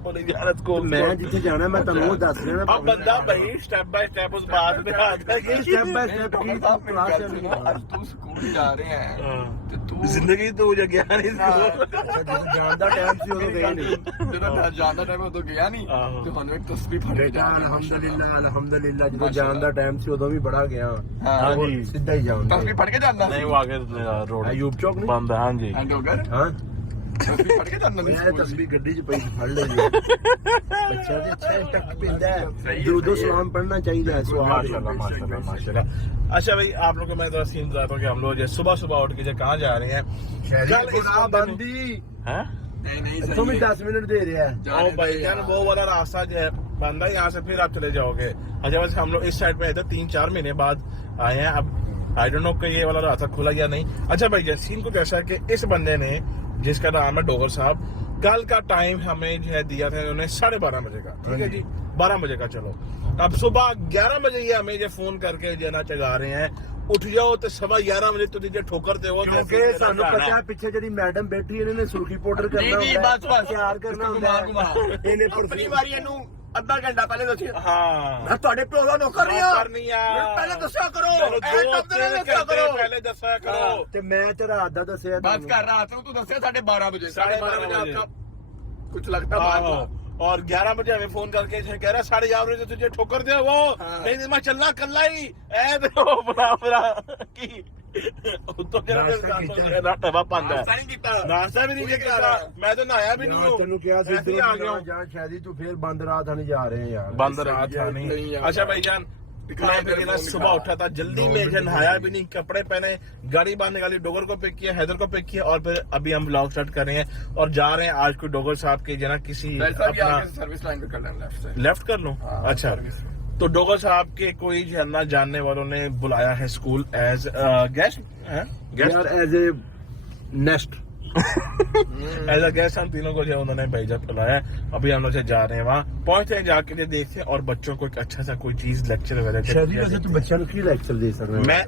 बोली जा रहा स्कूल मैं जिथे जाना मैं ਤੁਹਾਨੂੰ ਦੱਸ ਰਿਹਾ अब बंदा भाई स्टेप बाय स्टेप उस बात में आता है कि स्टेप बाय स्टेप की क्लास चलनी है तू स्कूल जा रहे हैं ਤੇ ਤੂੰ जिंदगी तो जो गया नहीं ਜਾਣ ਦਾ ਟਾਈਮ ਸੀ ਉਦੋਂ ਗਏ ਨਹੀਂ ਜਦੋਂ ਜਾਣ ਦਾ ਟਾਈਮ ਉਦੋਂ ਗਿਆ ਨਹੀਂ ਆਹੋ। ਤੁਹਾਨੂੰ ਇੱਕ ਤਸਬੀਹ ਫੜ ਕੇ ਬੇਟਾ ਅਲਹਮਦੁਲਿਲਾ ਜਦੋਂ ਜਾਣ ਦਾ ਟਾਈਮ ਸੀ ਉਦੋਂ ਵੀ ਬੜਾ ਗਿਆ हाँ जी ਸਿੱਧਾ ਹੀ ਜਾਣ ਤਸਬੀਹ ਫੜ ਕੇ ਜਾਂਦਾ नहीं वो आगे रोड ਅਯੂਬ ਚੌਕ ਨਹੀਂ बंद है हाँ जी ਐਂਡ ਹੋ ਗਿਆ ਹਾਂ ਤਸਬੀਹ ਫੜ ਕੇ ਜਾਂਦਾ ਨਹੀਂ ਮੈਂ ਤਸਬੀਹ ਗੱਡੀ 'ਚ ਪਈ ਸੀ, ਫੜ ਲਈ ਬੱਚਾ ਦੇ ਛੇ ਟੱਕ ਪਿੰਦਾ ਦੋ ਸਲਾਮ ਪੜਨਾ ਚਾਹੀਦਾ ਹੈ ਸਵਾਲ माशाल्लाह माशाल्लाह माशाल्लाह अच्छा भाई आप लोग को मैं थोड़ा सीन बताता हूँ कि हम लोग जो सुबह सुबह उठ के जो कहाँ जा रहे हैं कल इस बंदे में- ਬੰਦੀ हैं ਨਹੀਂ ਤੂੰ ਵੀ 10 ਮਿੰਟ ਦੇ ਰਿਹਾ ओ भाई यार वो वाला रास्ता जो है बंदा यहाँ से फिर आप चले जाओगे अच्छा वैसे हम लोग इस साइड पे आए थे 3-4 महीने बाद आए हैं अब आई डोंट नो कि ये वाला रास्ता खुला या नहीं अच्छा भाई जैसे सीन कुछ ऐसा है कि इस बंदे ने जिसका नाम है डोगर साहब कल का टाइम हमें जो है दिया था इन्होंने 12:30 बजे का ठीक है जी 12 बजे का चलो अब सुबह 11 बजे ये हमें जो फोन करके जो है ना चगा रहे हैं उठ जाओ तो 11:15 बजे तुझे जो ठोकरते हो ਕਿਉਂਕਿ ਸਾਨੂੰ ਪਤਾ ਹੈ ਪਿੱਛੇ ਜਿਹੜੀ ਮੈਡਮ ਬੈਠੀ ਇਹਨੇ ਨੇ ਸੁਰਖੀ ਪਾਊਡਰ ਕਰਨਾ ਹੁੰਦਾ ਹੈ ਤਿਆਰ ਕਰਨਾ ਹੁੰਦਾ ਹੈ ਇਹਨੇ ਆਪਣੀ ਵਾਰੀ ਇਹਨੂੰ ਅੱਧਾ ਘੰਟਾ ਪਹਿਲੇ ਦੱਸਿਆ हाँ ਮੈਂ ਤੁਹਾਡੇ ਪਿਓ ਦਾ ਨੌਕਰ ਨਹੀਂ ਆ करनी है ਪਹਿਲੇ ਦੱਸਿਆ ਕਰੋ चलो ਇਹ दो ਕੰਮ ਨਹੀਂ तीन ਦੱਸਿਆ घंटे ਕਰੋ पहले दसा करो ਤੇ ਮੈਂ ਤੇ ਰਾਤ ਦਾ ਦੱਸਿਆ ਬਸ ਕਰ ਰਾਤ ਨੂੰ ਤੂੰ ਦੱਸਿਆ 12:30 ਵਜੇ 12:30 ਵਜੇ बजे। आपका कुछ लगता बात हाँ, और 11 बजे हमें फोन करके कह रहा 11:30 बजे तुझे ठोकर दे वो नहीं दिन में चलना कल्ला ही ऐ देखो बड़ा की तो कह रहा टबा पांदा नाश्ता नहीं किया नाश्ता भी नहीं किया मैं तो नहाया भी नहीं ਮੈਂ हूँ ਤੈਨੂੰ ਕਿਹਾ ਸੀ ऐसे ही आ गया हूँ। ਜਾਂ ਸ਼ਾਇਦ ਹੀ ਤੂੰ ਫੇਰ ਬੰਦ ਰਾਤ ਨਹੀਂ ਜਾ ਰਹੇ ਯਾਰ बंद रहा था नहीं अच्छा भाईजान मैं फिर ना सुबह उठा था जल्दी में जो नहाया भी नहीं कपड़े पहने गाड़ी बाहर निकाली डोगर को पिक किया हैदर को पिक किया और फिर अभी हम ब्लॉग स्टार्ट कर रहे हैं और जा रहे हैं आज कोई डोगर साहब के जना किसी अपना सर्विस लाइन पे कर लेना लेफ्ट से लेफ्ट कर लूं अच्छा तो डोगर साहब के कोई जो है ना जानने वालों ने बुलाया है स्कूल एज गेस्ट ਯਾਰ as a guest as a guest हम तीनों को जो है उन्होंने भेजा बुलाया अभी हम लोग से जा रहे हैं वहाँ पहुंचते हैं जाके जो देखते हैं और बच्चों को एक अच्छा सा कोई चीज लेक्चर वगैरह ਸ਼ਾਇਦ ਵੈਸੇ ਤੂੰ ਬੱਚਿਆਂ ਨੂੰ ਕੀ ਲੈਕਚਰ ਦੇ ਸਕਦਾ मैं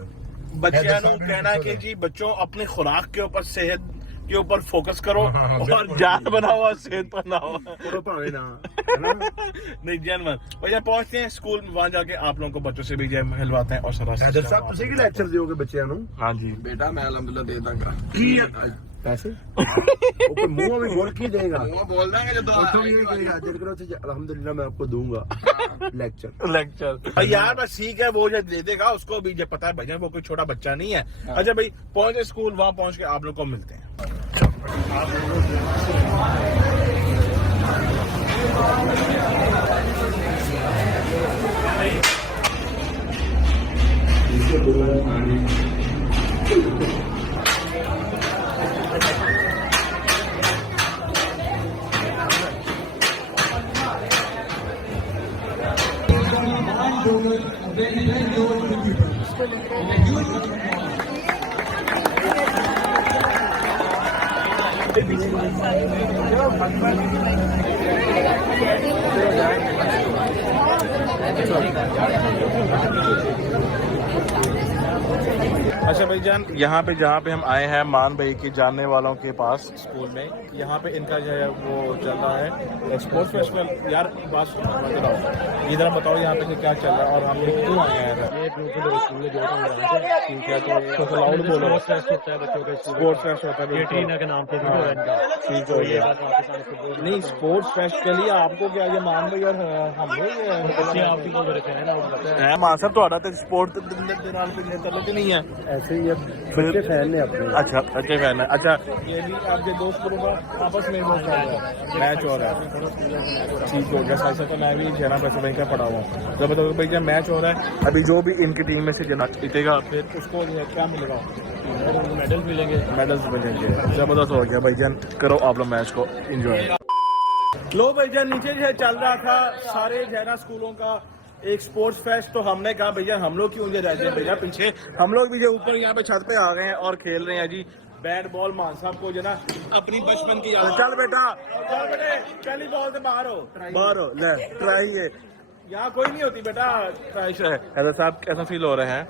बच्चियां नु कहना है कि जी बच्चों अपनी खुराक के ऊपर सेहत के ऊपर फोकस करो और जान बनाओ और सेहत बनाओ ਉਹ ਭਾਵੇਂ ਨਾ ਹੈਨਾ नहीं जैन भैया पहुंचते हैं स्कूल में वहाँ जाके आप लोगों को बच्चों से भी जो हिलवाते हैं और सारा ਹੈਦਰ ਸਾਹਿਬ ਤੁਸੀਂ ਕੀ ਲੈਕਚਰ ਦਿਓਗੇ ਬੱਚਿਆਂ ਨੂੰ हाँ जी बेटा मैं अलहमदुल्ला दे दूंगा ਪੈਸੇ ਉਹ ਕੋਈ ਮੂੰਹ ਵਿੱਚ ਬੋਲ ਕੀ ਦੇਗਾ वो बोल देंगे जब ਉੱਥੋਂ ਵੀ ਇਹ ਕਹੇਗਾ ਜਿੱਦ ਕਰੋ ਤੇ ਅਲਹਮਦੁਲਿਲਾ ਮੈਂ ਆਪਕੋ दूंगा ਲੈਕਚਰ लेक्चर यार बस ठीक है वो जो दे देगा उसको भी जो पता है भैया वो कोई छोटा बच्चा नहीं है अच्छा भाई पहुंचे स्कूल वहाँ पहुंच के आप लोग को मिलते हैं अच्छा भाईजान यहाँ पे जहाँ पे हम आए हैं मान भाई के जानने वालों के पास स्कूल में यहाँ पे इनका जो है वो चल रहा है स्पोर्ट्स फेस्टिवल यार बात सुनो इधर बताओ यहाँ पे क्या चल रहा है और हम लोग क्यों आए हैं ये ग्रुप स्कूल में जो ठीक है तो लाउड बोलो फेस्ट होता है बच्चों का स्पोर्ट्स फेस्ट होता है ये टीना के नाम से भी हो रहा है इनका ठीक हो गया नहीं स्पोर्ट्स फेस्ट के लिए आपको क्या ये मान भाई और हम बच्चे आपकी को रखे हैं ना उनका है मान साहब ਤੁਹਾਡਾ ਤੇ ਸਪੋਰਟ ਦੇ ਨਾਲ ਕੋਈ ਤਲਕ नहीं है ऐसे ही अब बच्चे फैन ने अपने अच्छा अच्छे फैन है अच्छा ये भी आपके दोस्त लोगों का आपस में वो चल रहा है मैच हो रहा है ठीक हो गया साथ तो मैं भी जना पैसे बैंक का पड़ा हुआ हूँ जब बताओ भाई जब मैच हो रहा है अभी जो भी इनकी टीम में से जना जीतेगा फिर उसको जो है क्या मिलेगा मेडल मिलेंगे मेडल्स मिलेंगे जबरदस्त हो गया भाई जान करो आप लोग मैच को एंजॉय लो भाई जान नीचे जो है चल रहा था सारे जो है ना स्कूलों का एक स्पोर्ट्स फेस्ट तो हमने कहा भैया हम लोग क्यों रहते हैं भैया पीछे हम लोग भी जो ऊपर यहाँ पे छत पे आ गए हैं और खेल रहे हैं जी बैट बॉल मान साहब को जो ना अपनी बचपन की याद चल बेटा चल बेटे पहली बॉल से बाहर हो ले ट्राई है यहाँ कोई नहीं होती बेटा ट्राई है हैदर साहब कैसा फील हो रहे हैं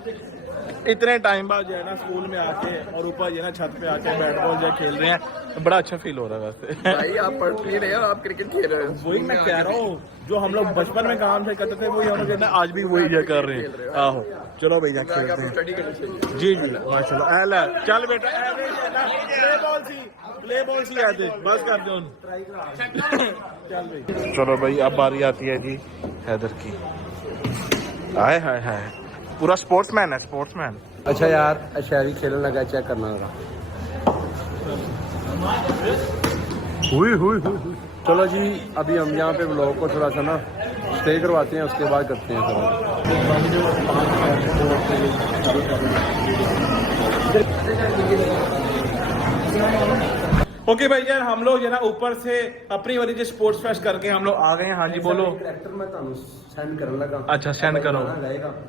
इतने टाइम बाद जो है ना स्कूल में आके और ऊपर जो है ना छत पे आके बैट बॉल जो खेल रहे हैं, बड़ा अच्छा फील हो रहा है वैसे। भाई आप पढ़ नहीं रहे हो, आप क्रिकेट खेल रहे हो। वही मैं कह रहा हूँ, जो हम लोग बचपन में काम से करते थे वही हम लोग जो है ना आज भी वही जो कर रहे हैं। आहो चलो भैया खेलते हैं। स्टडी करनी चाहिए। जी जी माशाल्लाह। एला चल बेटा, प्ले बॉल सी आते बस कर दो। चल भाई, चलो भाई अब बारी आती है जी हैदर की। हाय हाय हाय, पूरा स्पोर्ट्समैन है, स्पोर्ट्समैन। अच्छा यार शहरी खेलने लगा, चेक करना होगा। हुई चलो जी, अभी हम यहाँ पे ब्लॉग को थोड़ा सा ना स्टे करवाते हैं, उसके बाद करते हैं ओके भाई यार, हम लोग जो है ना ऊपर से अपनी वाली जो स्पोर्ट्स फेस्ट करके हम लोग आ गए हैं। हाँ जी बोलो। ट्रैक्टर मैं ਤੁਹਾਨੂੰ सेंड करने लगा। अच्छा सेंड करो।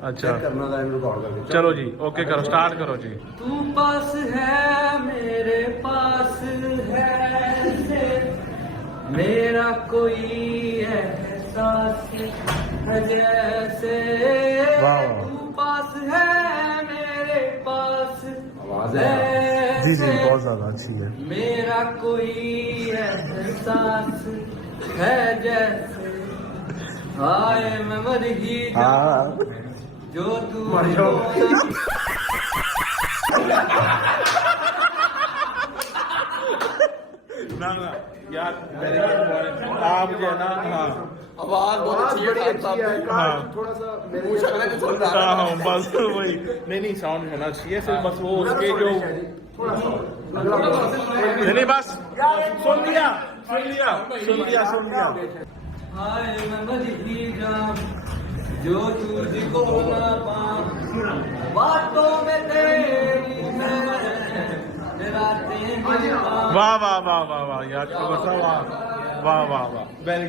अच्छा करना था रिकॉर्ड करके। चलो जी ओके करो, स्टार्ट करो जी। तू पास है मेरे पास है, मेरा कोई एहसास है जैसे, तू पास है मेरे पास जी जी बहुत ज्यादा अच्छी है। मेरा कोई एहसास है जैसे, हाय मैं मर ही जाऊं जो तू ना यार आप जो है ना, हाँ आवाज बहुत अच्छी है। हाँ थोड़ा सा पूछ रहे थे, सुन रहा था। हाँ बस वही, नहीं साउंड होना चाहिए सिर्फ, बस वो उसके जो नहीं बस सुन लिया। हाय मैं मर ही जाऊं जो तुझको ना पाऊं, बातों में तेरी मैं रातें बिताऊं। वाह वाह वाह वाह वाह यार, बसा वाह वाह वाह very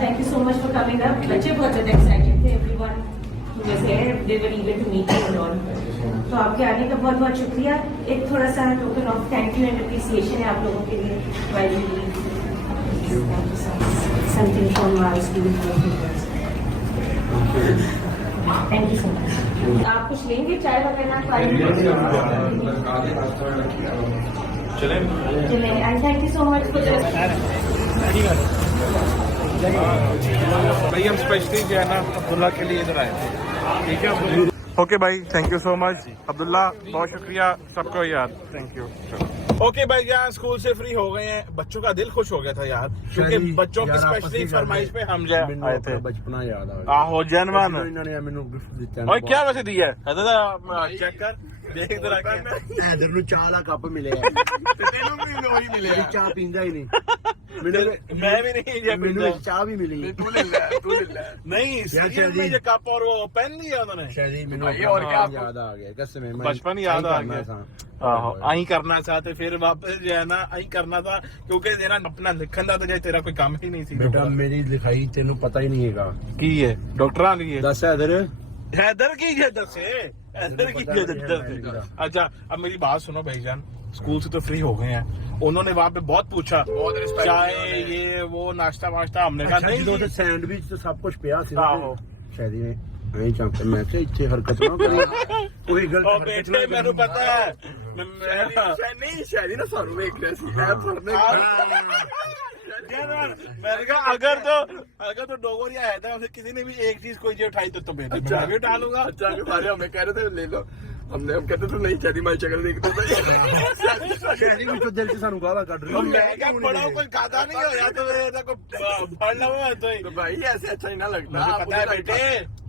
Thank you so much for coming up. बच्चे बहुत ज़्यादा excited थे, everyone who was here, they were eager to meet you and all. तो आपके आने का बहुत बहुत शुक्रिया। एक थोड़ा सा token of thank you and appreciation है आप लोगों के लिए। while you leave. Something from our school. Thank you so much. आप कुछ लेंगे, चाय वगैरह? चलें। And thank you so much for this. भाई हम स्पेशली जो है ना अब्दुल्ला के लिए इधर आए थे। ठीक है ओके भाई, thank you so much Abdullah, बहुत शुक्रिया सबको यार, थैंक यू। ओके भाई यार स्कूल से फ्री हो गए हैं, बच्चों का दिल खुश हो गया था यार, क्योंकि बच्चों की स्पेशली फरमाइश पे हम जो आए थे। बचपना याद आ गया। आहो जनवन इन्होंने मैंने गिफ्ट दिता और क्या वैसे दिया है, चेक कर देख जरा। हैदर ਨੂੰ ਚਾਹ ਦਾ ਕੱਪ ਮਿਲਿਆ ਤੇ ਤੈਨੂੰ ਵੀ ਉਹੀ ਮਿਲਿਆ। ਚਾਹ ਪੀਂਦਾ ਹੀ ਨਹੀਂ। मैं भी नहीं ਮੈਨੂੰ ਚਾਹ ਵੀ ਮਿਲੀ। तू ले ले। नहीं में जो कप और वो पेन दिया उन्होंने। शायद ਮੈਨੂੰ भाई, और क्या आपको- याद आ गया, कसम है बचपन याद आ गया। आहो आई करना चाहते, फिर वापस जो है ना आई करना था, क्योंकि तेरा अपना लिखन था तो जो तेरा कोई काम ही नहीं थी। बेटा मेरी लिखाई तेनू पता ही नहीं हैगा। की है डॉक्टर की है, दस हैदर हैदर की है दसे, हैदर की है दसे। अच्छा अब मेरी बात सुनो भाईजान, स्कूल से तो फ्री हो गए हैं, उन्होंने वहाँ पे बहुत पूछा, बहुत रिस्पेक्ट चाय ये वो नाश्ता वाश्ता, हमने कहा नहीं ਜਦੋਂ ਤੇ जी। ਸੈਂਡਵਿਚ ਤੇ ਸਭ ਕੁਝ ਪਿਆ ਸੀ ਆਹੋ। ਸ਼ਾਇਦ ਇਹ ਚਾਂਪੇ ਮੈਂ ਕਿਹਾ ਇੱਥੇ ਹਰਕਤ ਨਾ ਕਰੀ ਕੋਈ ਗਲਤ ओ ਹਰਕਤ बेटे ਨਾ मैंने करी। पता है नहीं शहरी ना सानू देख रहे सी मैं पढ़ने मैंने कहा अगर तो डोगरिया है था, उसे किसी ने भी एक चीज कोई जो उठाई तो बेटे मैं भी उठा लूंगा। अच्छा के बारे हमें कह रहे थे ले लो, हम कहते थे नहीं शहरी माई शक्ल देखते थे। ਸ਼ਹਿਰੀ ਵਿੱਚੋਂ ਦਿਲ ਚ ਸਾਨੂੰ ਗਾਲਾਂ ਕੱਢ तो ਰਹੀ मैं क्या पढ़ा कोई खाता नहीं हो या तो ऐसा कोई पढ़ लो तो ही। तो भाई ऐसे अच्छा ही ना लगता। मुझे पता है बेटे,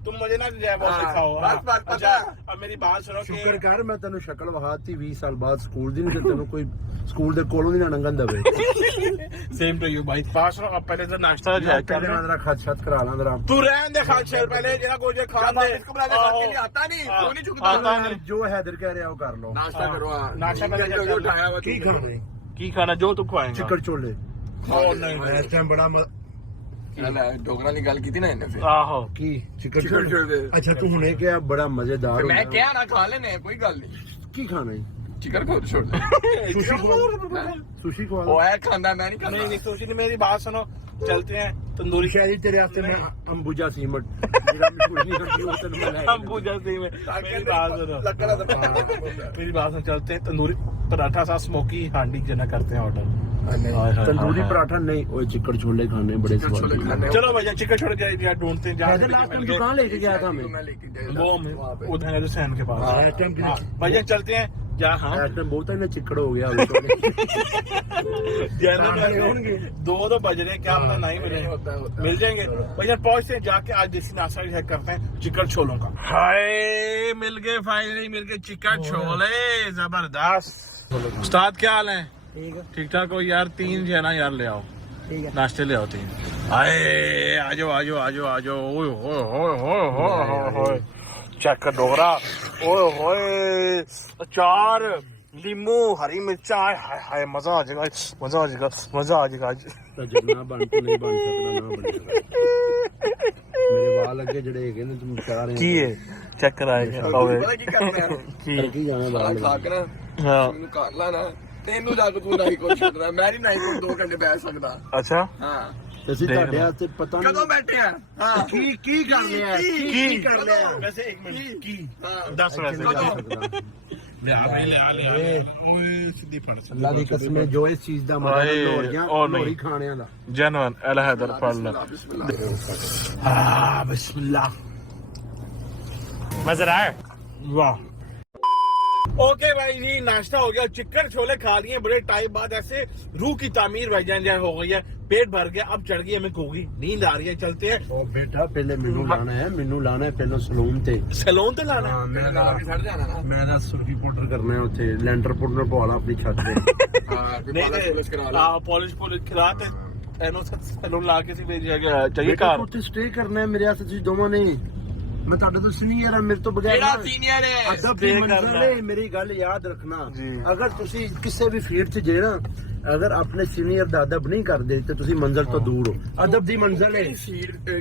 तुम मुझे ना जय बहुत हाँ, सिखाओ। बस, बस, पता अच्छा है। अब मेरी बात सुनो ਸ਼ੁਕਰ कि ਕਰ ਮੈਂ ਤੈਨੂੰ ਸ਼ਕਲ ਵਹਾਤੀ 20 ਸਾਲ ਬਾਅਦ ਸਕੂਲ ਦੀ, ਨਹੀਂ ਤੇ ਤੈਨੂੰ ਕੋਈ ਸਕੂਲ ਦੇ ਕੋਲੋਂ ਨਹੀਂ ਨਾ ਲੰਘਣ ਦਵੇ। सेम टू यू भाई। बात सुनो, अब पहले तो नाश्ता ਪਹਿਲੇ ਮੈਂ ਤੇਰਾ ਖਤ ਛਤ करा ਲਾਂ जरा। तू रहने दे खाशर, पहले जरा कुछ खा दे। इसको बुला के खाने के लिए आता नहीं, हाँ, तू नहीं झुकता। आता नहीं। जो हैदर कह रहा है वो कर लो। नाश्ता करो। हाँ। नाश्ता पहले जो कर लो। उठाया हुआ की तुमने। खावे की खाना जो तू खुआएगा। चिकन छोले नहीं इस टाइम बड़ा डोगरा की गल की थी ना इन्हें फिर। आहो की चिकन चिकन छोले। छोले। अच्छा तू हुने क्या बड़ा मजेदार मैं होंदा। क्या ना खा लेने कोई गल नहीं। की खाना है चिकन को छोड़ दे। सुशी खवा वो सुशी खवा है खाना, मैं नहीं नहीं खाना। नहीं सुशी ने मेरी बात सुनो, चलते हैं तंदूरी शहरी तेरे वास्ते मैं अंबुजा सीमेंट मेरा मशहूर नहीं करती वो तेरे मैं लाया अंबुजा सी में मेरी बात सुनो मेरी बात सुनो चलते हैं तंदूरी पराठा सा स्मोकी हांडी जना करते हैं ऑर्डर तंदूरी पराठा नहीं वो चिकन छोले खाने बड़े स्वाद चलो भैया चिकन छोड़ जाए यार ढूंढते हैं जहाँ से लास्ट टाइम दुकान लेके गया था मैं वो उधर है हुसैन के पास भैया चलते हैं जहाँ बहुत है ना चिकड़ हो गया दो तो बज रहे क्या पता नहीं मिले मिल जाएंगे भैया पहुंचते हैं जाके आज देसी नाश्ता चेक करते हैं चिकन छोलों का हाय मिल गए फाइनली मिल गए चिकन छोले जबरदस्त उस्ताद क्या हाल है ठीक ठाक हो यार 3 जो है ना यार ले आओ नाश्ते ले आओ 3 आए आजो आजो आजो आजो ओए होए होए होए होए होए चेक कर डोगरा ओए होए अचार लीमू हरी मिर्चा हाय हाय मजा आ जाएगा मजा आ जाएगा मजा आ जाएगा जितना बन तो नहीं बन सकता ना बन मेरे वाल अगे जड़े है ना तुम चाह रहे की है चेक कराएगा ओए ਕੀ ਕਰਨਾ ਹੈ की जाना वाल ਖਾ ਕੇ ਨਾ हां ਮੈਨੂੰ ਕਰ ਲਾ ਨਾ ਤੈਨੂੰ ਜਾ ਕੇ ਤੂੰ ਨਹੀਂ ਕੋਈ ਛੱਡਣਾ ਮੈਂ ਨਹੀਂ ਨਹੀਂ ਕੋਈ 2 ਘੰਟੇ ਬੈਠ ਸਕਦਾ अच्छा ਹਾਂ ਅਸੀਂ ਤੁਹਾਡੇ ਹੱਥੇ ਪਤਾ ਨਹੀਂ ਕਦੋਂ ਬੈਠੇ ਆ ਹਾਂ ਕੀ ਕਰ ਲਿਆ ਕੀ ਕਰ ਲਿਆ वैसे 1 मिनट की ਹਾਂ 10 वैसे ले आ ओए सीधी फड़ ਅੱਲਾ ਦੀ ਕਸਮ ਹੈ ਜੋ ਇਸ ਚੀਜ਼ ਦਾ ਮਜ਼ਾ ਹਾਏ, ਲੋਰੀਆਂ ਉਹ ਨਹੀਂ। ਲੋਰੀ ਖਾਣਿਆਂ ਦਾ जनवन अल हैदर फल बिस्मिल्लाह मजा आया वाह ओके भाई जी नाश्ता हो गया चिकन छोले खा लिए बड़े टाइम बाद ऐसे रूह की तामीर भाईजान जय हो गई है पेट भर गया अब चढ़ गई हमें घोगी नींद आ रही है चलते हैं ਉਹ ਬੇਟਾ ਪਹਿਲੇ ਮੈਨੂੰ ਲਾਣਾ ਹੈ ਪਹਿਲਾਂ ਸਲੂਨ ਤੇ सैलून तो लाना है ਮੈਂ ਲਾ ਕੇ ਛੱਡ ਜਾਣਾ ਨਾ ਮੈਂ ਦਾ ਸੁਰਖੀ ਪਾਊਡਰ ਕਰਨਾ ਹੈ ਉੱਥੇ ਲੈਂਟਰ ਪਾਊਡਰ ਪਵਾ ਲਾ ਆਪਣੀ ਛੱਤ ਤੇ ਹਾਂ ਕੋਈ ਪਾਲਿਸ਼ ਪੁਲਿਸ ਕਰਾ ਲਾ पॉलिश खिलाते एनो सैलून ला के सी भेज चाहिए कार ਉੱਥੇ ਸਟੇ ਕਰਨਾ ਹੈ ਮੇਰੇ ਹੱਥ ਤੁਸੀਂ ਦੋਵਾਂ ਨੇ ਮੈਂ ਤੁਹਾਡਾ ਤੋਂ ਸੀਨੀਅਰ ਆ ਮੇਰੇ ਤੋਂ ਬਗੈਰ ਕਿਹੜਾ ਸੀਨੀਅਰ ਹੈ ਅਦਬ ਦੀ ਮੰਜ਼ਲ ਹੈ ਮੇਰੀ ਗੱਲ ਯਾਦ ਰੱਖਣਾ ਅਗਰ ਤੁਸੀਂ ਕਿਸੇ ਵੀ ਫੀਲਡ 'ਚ ਜੇ ਨਾ ਅਗਰ ਆਪਣੇ ਸੀਨੀਅਰ ਦਾ ਅਦਬ ਨਹੀਂ ਕਰਦੇ ਤੇ ਤੁਸੀਂ ਮੰਜ਼ਲ ਤੋਂ ਦੂਰ ਹੋ ਅਦਬ ਦੀ ਮੰਜ਼ਲ ਹੈ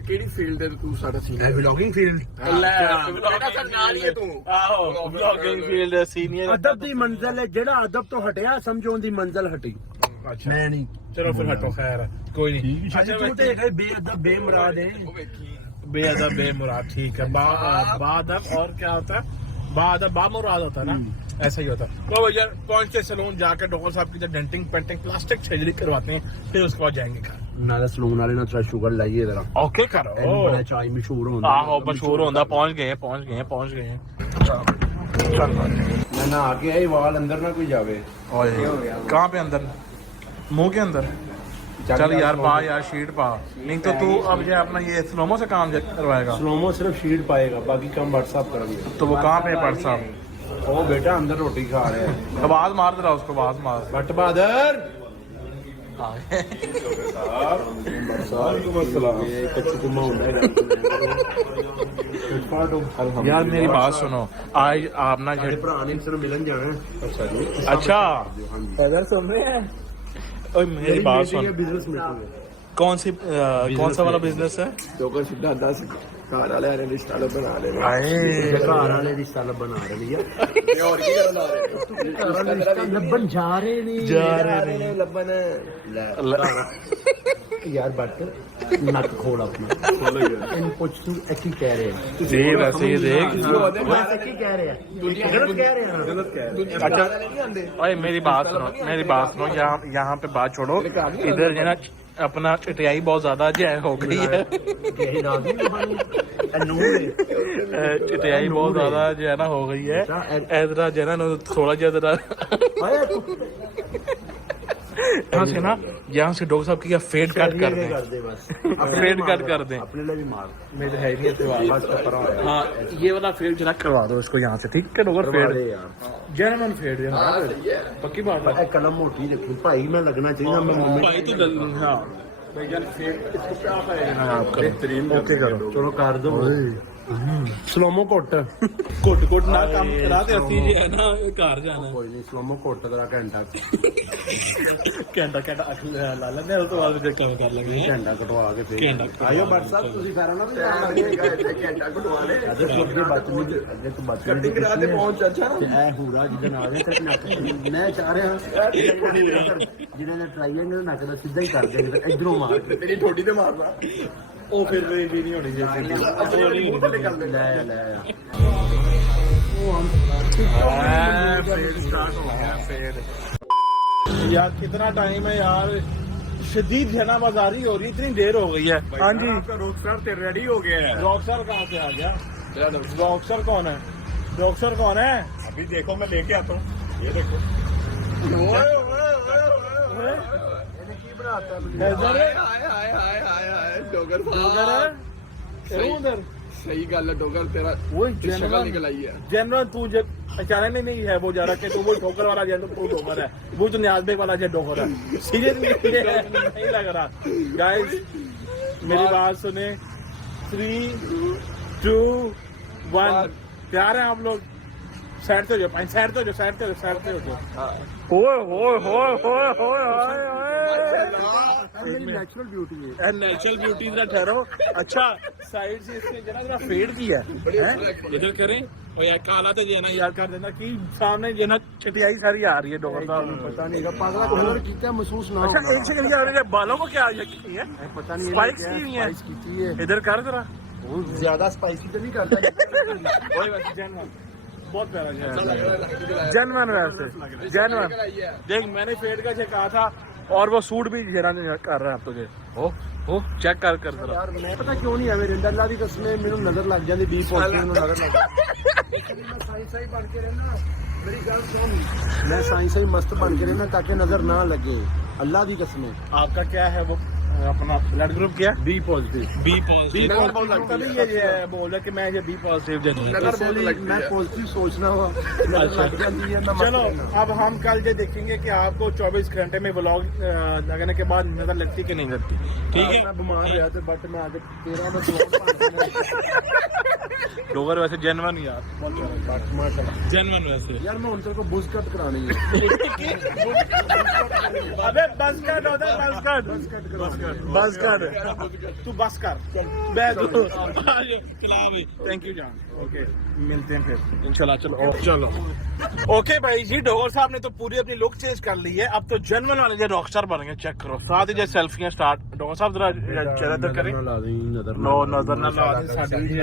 ਕਿਹੜੀ ਫੀਲਡ ਤੇ ਤੂੰ ਸਾਡਾ ਸੀਨੀਅਰ ਵਲੌਗਿੰਗ ਫੀਲਡ ਕਿਹੜਾ ਸਰਕਾਰੀ ਹੈ ਤੂੰ ਆਹੋ ਵਲੌਗਿੰਗ ਫੀਲਡ ਸੀਨੀਅਰ ਅਦਬ ਦੀ ਮੰਜ਼ਲ ਹੈ ਜਿਹੜਾ ਅਦਬ ਤੋਂ ਹਟਿਆ ਸਮਝੋ ਉਹਦੀ ਮੰਜ਼ਲ ਹਟੀ अच्छा ਮੈਂ ਨਹੀਂ चलो फिर हटो खैर है कोई नहीं ਅੱਛਾ ਤੂੰ ਤੇ ਹੈਗਾ ਬੇਅਦਬ ਬੇਮੁਰਾਦ ਹੈ ਉਹ ਵੇਖੀ बेअदब बेमुराद ठीक है बादब और क्या होता है बादब बामुराद होता है ना ऐसा ही होता है तो भैया पहुंचते सैलून जाकर डॉक्टर साहब की डेंटिंग पेंटिंग प्लास्टिक सर्जरी करवाते हैं फिर उसके बाद जाएंगे घर ਨਾਲੇ ਸਲੂਨ ਵਾਲੇ ਨਾਲ ਥੋੜਾ ਸ਼ੂਗਰ ਲਾਈਏ ਜਰਾ ओके करो ਬੜਾ ਚਾਈ ਮਸ਼ਹੂਰ ਹੁੰਦਾ आहो मशहूर होता पहुंच गए ਮੈਂ ਨਾ ਆ ਕੇ ਆਏ ਵਾਲ ਅੰਦਰ ਨਾ ਕੋਈ ਜਾਵੇ कहाँ पे अंदर मुंह के अंदर चल यार पा यार शीट पा नहीं तो तू अब जो अपना ये स्लोमो से काम करवाएगा स्लोमो सिर्फ शीट पाएगा बाकी काम व्हाट्सएप करेंगे तो वो कहाँ पे पड़ साहब ओ बेटा अंदर रोटी खा रहे हैं आवाज मार दे रहा उसको आवाज मार भट्ट बहादुर यार मेरी बात सुनो आज आप ना भरा ने सिर्फ मिलन जाना है अच्छा जी अच्छा इधर सुन रहे हैं ओए मेरी बात सुन बिजनेस मीटिंग कौन सा वाला बिजनेस है ਜੋ ਕੋ ਸਿੱਧਾ 10 ਘਰ ਵਾਲਿਆਂ ਨੇ ਰਿਸ਼ਤਾ ਬਣਾ ਲਿਆ आए घर वाले रिश्ता बना रहे हैं ਤੇ ਹੋਰ ਕੀ ਕਰਨ ਆ ਰਹੇ लबन जा रहे नहीं जा रहे ਨੇ ਲੱਭਣ यार बट नक खोल अपना इन कुछ तू एक ही कह रहे हैं जी वैसे ये देख वैसे की कह रहे हैं गलत कह रहे हैं अच्छा ओए मेरी बात सुनो यहाँ पे बात छोड़ो इधर जो है ना अपना चटियाई बहुत ज्यादा जय हो गई है यही राजी चटियाई बहुत ज्यादा जो है ना हो गई है ऐसा जो है ना थोड़ा ज्यादा यहाँ से ना यहाँ से डॉक्टर साहब की फेड कट कर दें फेड कट कर दें अपने लिए भी मार मेरे है नहीं हाँ ये वाला फेड जरा करवा दो इसको यहाँ से ठीक है डॉक्टर फेड जैनमन फेड पक्की बात है कलम मोटी देखो भाई मैं लगना चाहिए मैं मम्मी भाई तो जल्दी हाँ भाईजान फेड इसको क्या करेगा आपका बेहतरीन ओके करो चलो कर दो ਸਲੋਮੋ ਘੁੱਟ ਘੁੱਟ ਨਾ ਕੰਮ ਕਰਾ ਤੇ ਅਸੀਂ ਜੇ ਹੈ ਨਾ ਘਰ ਜਾਣਾ ਕੋਈ ਨਹੀਂ ਸਲੋਮੋ ਘੁੱਟ ਤੇਰਾ ਘੰਟਾ ਘੰਟਾ ਲਾ ਲੈਂਦੇ ਉਸ ਤੋਂ ਬਾਅਦ ਫਿਰ ਕੰਮ ਕਰ ਲਾਂਗੇ ਘੰਟਾ ਕਟਵਾ ਕੇ ਫੇਰ ਘੰਟਾ। ਆਇਓ ਬੱਟ ਸਾਹਿਬ ਤੁਸੀਂ ਫੇਰਾਂ ਨਾ ਵੀ ਘੰਟਾ ਘਟਵਾ ਲੈ ਅੱਗੇ ਬਚਮੀ ਅੱਗੇ ਤੂੰ ਬਚਮੀ ਕਟਿੰਗ ਕਰਾ ਤੇ ਪਹੁੰਚ ਅੱਛਾ ਤੇ ਇਹ ਹੂਰਾ ਜਿਹਦਾ ਨਾਲ ਹੈ ਤੇ ਨੱਕ ਮੈਂ ਚਾਹ ਰਿਹਾ ਜਿਹਨਾਂ ਨੇ ਟ੍ਰਾਈਐਂਗਲ ਨੱਕ ਦਾ ਸਿੱਧਾ ਹੀ ਕਰ ਦੇਗੇ ਤੇ ਇਧਰੋਂ ਮਾਰ ਤੇਰੀ ਠੋਡੀ ਤੇ ਮਾਰਨਾ ਉਹ ਫਿਰ ਵੀ ਨਹੀਂ ਹੋਣੀ ਚਾਹੀਦੀ फेड स्टार्ट हो गया फेड यार कितना टाइम है यार शदीद झनाबाजारी हो रही इतनी देर हो गई है हाँ जी रॉकस्टार ते रेडी हो गया है रॉकस्टार कहाँ से आ गया रॉकस्टार कौन है रॉकस्टार कौन है अभी देखो मैं लेके आता हूँ ये देखो हैदर है? डोगर डोगर है? सही उधर सही गल है डोगर तेरा वही शक्ल जनरल निकल आई है जनरल तू जब पहचाने नहीं है वो जा रहा कि तू वो ठोकर वाला जनरल तू डोगर है वो तो न्याजबेग वाला जो डोगर है सीरियसली नहीं लग रहा गाइस मेरी बात सुने 3 2 1 तैयार हैं आप लोग साइड तो जो साइड तो जो साइड तो जो साइड तो जो ओए ओए ओए ओए ओए मेरी नेचुरल ब्यूटी है नेचुरल ब्यूटी जरा ठहरो अच्छा साइड से इसने जरा जरा फेड किया है इधर करें और यार काला तो जे ना यार कर देना कि सामने जे ना चटियाई सारी आ रही है डोगर का पता नहीं पागला कलर कितना महसूस ना अच्छा इनसे ये आ रही है बालों को क्या ये की है पता नहीं स्पाइक्स की हुई है इधर कर जरा बहुत ज्यादा स्पाइसी तो नहीं करता ओए वैसे जनवन बहुत प्यारा जनवन वैसे जनवन देख मैंने फेड का चेक कहा था और वो सूट भी जरा कर रहा है आप तुझे ओ चेक कर जरा यार मैं पता क्यों नहीं है मेरे अल्लाह की कसम मेनू नजर लग जाती बी पॉजिटिव नजर लग साइंस बन के रहना मेरी गल सुन मैं साइंस मस्त बन के रहना ताकि नजर ना लगे अल्लाह की कसम आपका क्या है वो अपना ब्लड ग्रुप क्या बी पॉजिटिव बी पॉजिटिव तभी ये बोल रहा कि मैं ये बी पॉजिटिव मैं पॉजिटिव सोचना हुआ चलो अब हम कल ये देखेंगे कि आपको 24 घंटे में व्लॉग लगने के बाद नजर लगती कि नहीं लगती ठीक है मैं बीमार रहा था बट मैं आगे तेरा में डोगर वैसे जेनवन यार जेनवन वैसे यार मैं उनसे को बुश कट करानी है अबे बस कट होता है बस कट तू बस कर मैं तो चला भाई थैंक यू जान ओके मिलते हैं फिर इंशाल्लाह चलो ओके भाई जी डोगर साहब ने तो पूरी अपनी लुक चेंज कर ली है अब तो जेनवन वाले जो रॉकस्टार बन गए चेक करो साथ ही जो सेल्फियां स्टार्ट डोगर साहब जरा चेहरा तो करें नो नजर ना ला दे साडी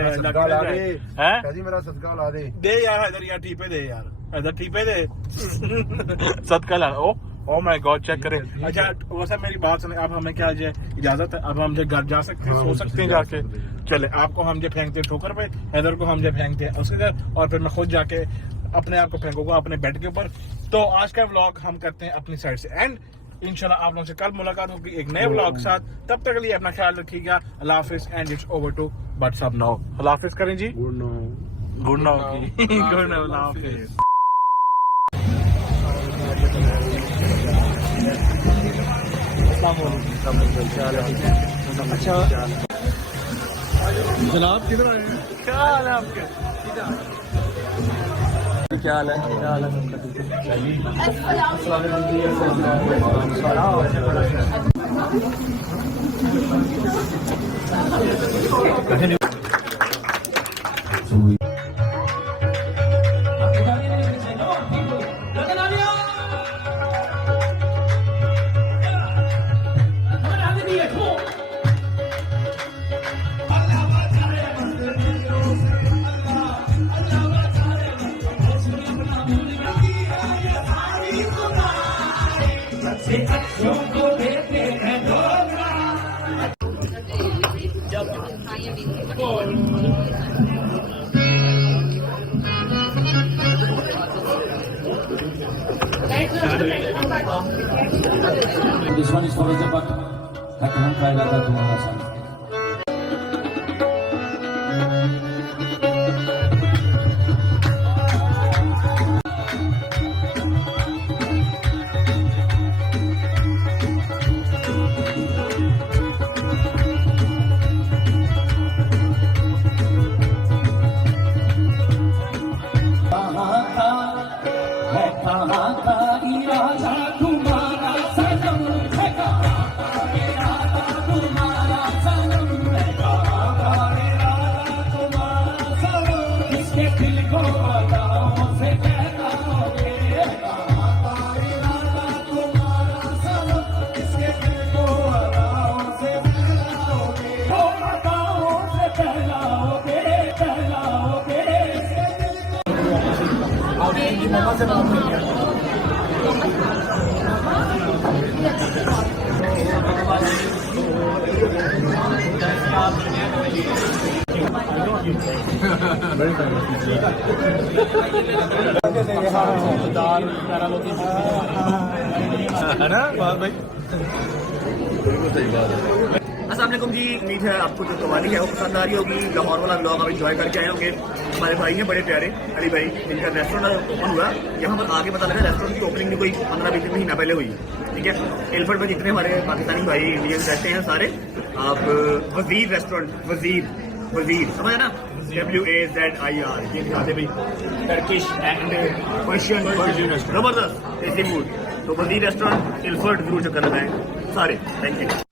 हैं कदी मेरा सदका ला दे यार इधर यार टीपे दे यार इधर टीपे दे सदका ला ओ माय गॉड चेक करें अच्छा वैसे मेरी बात सुने अब हमें क्या है इजाजत है अब हम जो घर जा सकते हैं सो सकते हैं जाके चले आपको हम जो फेंकते हैं ठोकर पे हैदर को हम जो फेंकते हैं उसके घर और फिर मैं खुद जाके अपने आप को फेंकूंगा अपने बेड के ऊपर तो आज का व्लॉग हम करते हैं अपनी साइड से एंड इंशाल्लाह आप लोगों से कल मुलाकात होगी एक नए व्लॉग के साथ तब तक के लिए अपना ख्याल रखिएगा अल्लाह हाफिज and it's over to but सब नाउ अल्लाह हाफिज करें जी good now good now Allah हाफिज अच्छा जनाब किधर आए क्या हाल है आपके क्या हाल है This one is for the but I cannot try that to my husband. इरादा तुम्हारा सनम है, कहा इरादा तुम्हारा सनम है, कहा इरादा तुम्हारा सनम, किसके दिल को अदाओं से बहलाओगे, कहा इरादा तुम्हारा सनम, किसके दिल को अदाओं से बहलाओगे, ओ अदाओं से बहलाओगे, बहलाओगे। अस्सलाम वालेकुम जी, उम्मीद है आपको जो कवाली है वो पसंद आ रही होगी। लाहौर वाला ब्लॉग आप इंजॉय करके आए होंगे। हमारे भाई हैं बड़े प्यारे अली भाई, इनका रेस्टोरेंट ओपन हुआ। यहाँ पर आगे पता लगा रेस्टोरेंट की ओपनिंग भी कोई 15-20 महीना पहले हुई है, ठीक है। एयरपोर्ट पर जितने हमारे पाकिस्तानी भाई इंडियन रहते हैं सारे, आप वजीर रेस्टोरेंट, वजीर समझ ना, WAZIR, ये दिखाते भाई टर्किश एंड पर्शियन जबरदस्त देसी फूड। तो वजीर रेस्टोरेंट इल्फर्ट जरूर चक्कर लगाएं सारे। Thank you.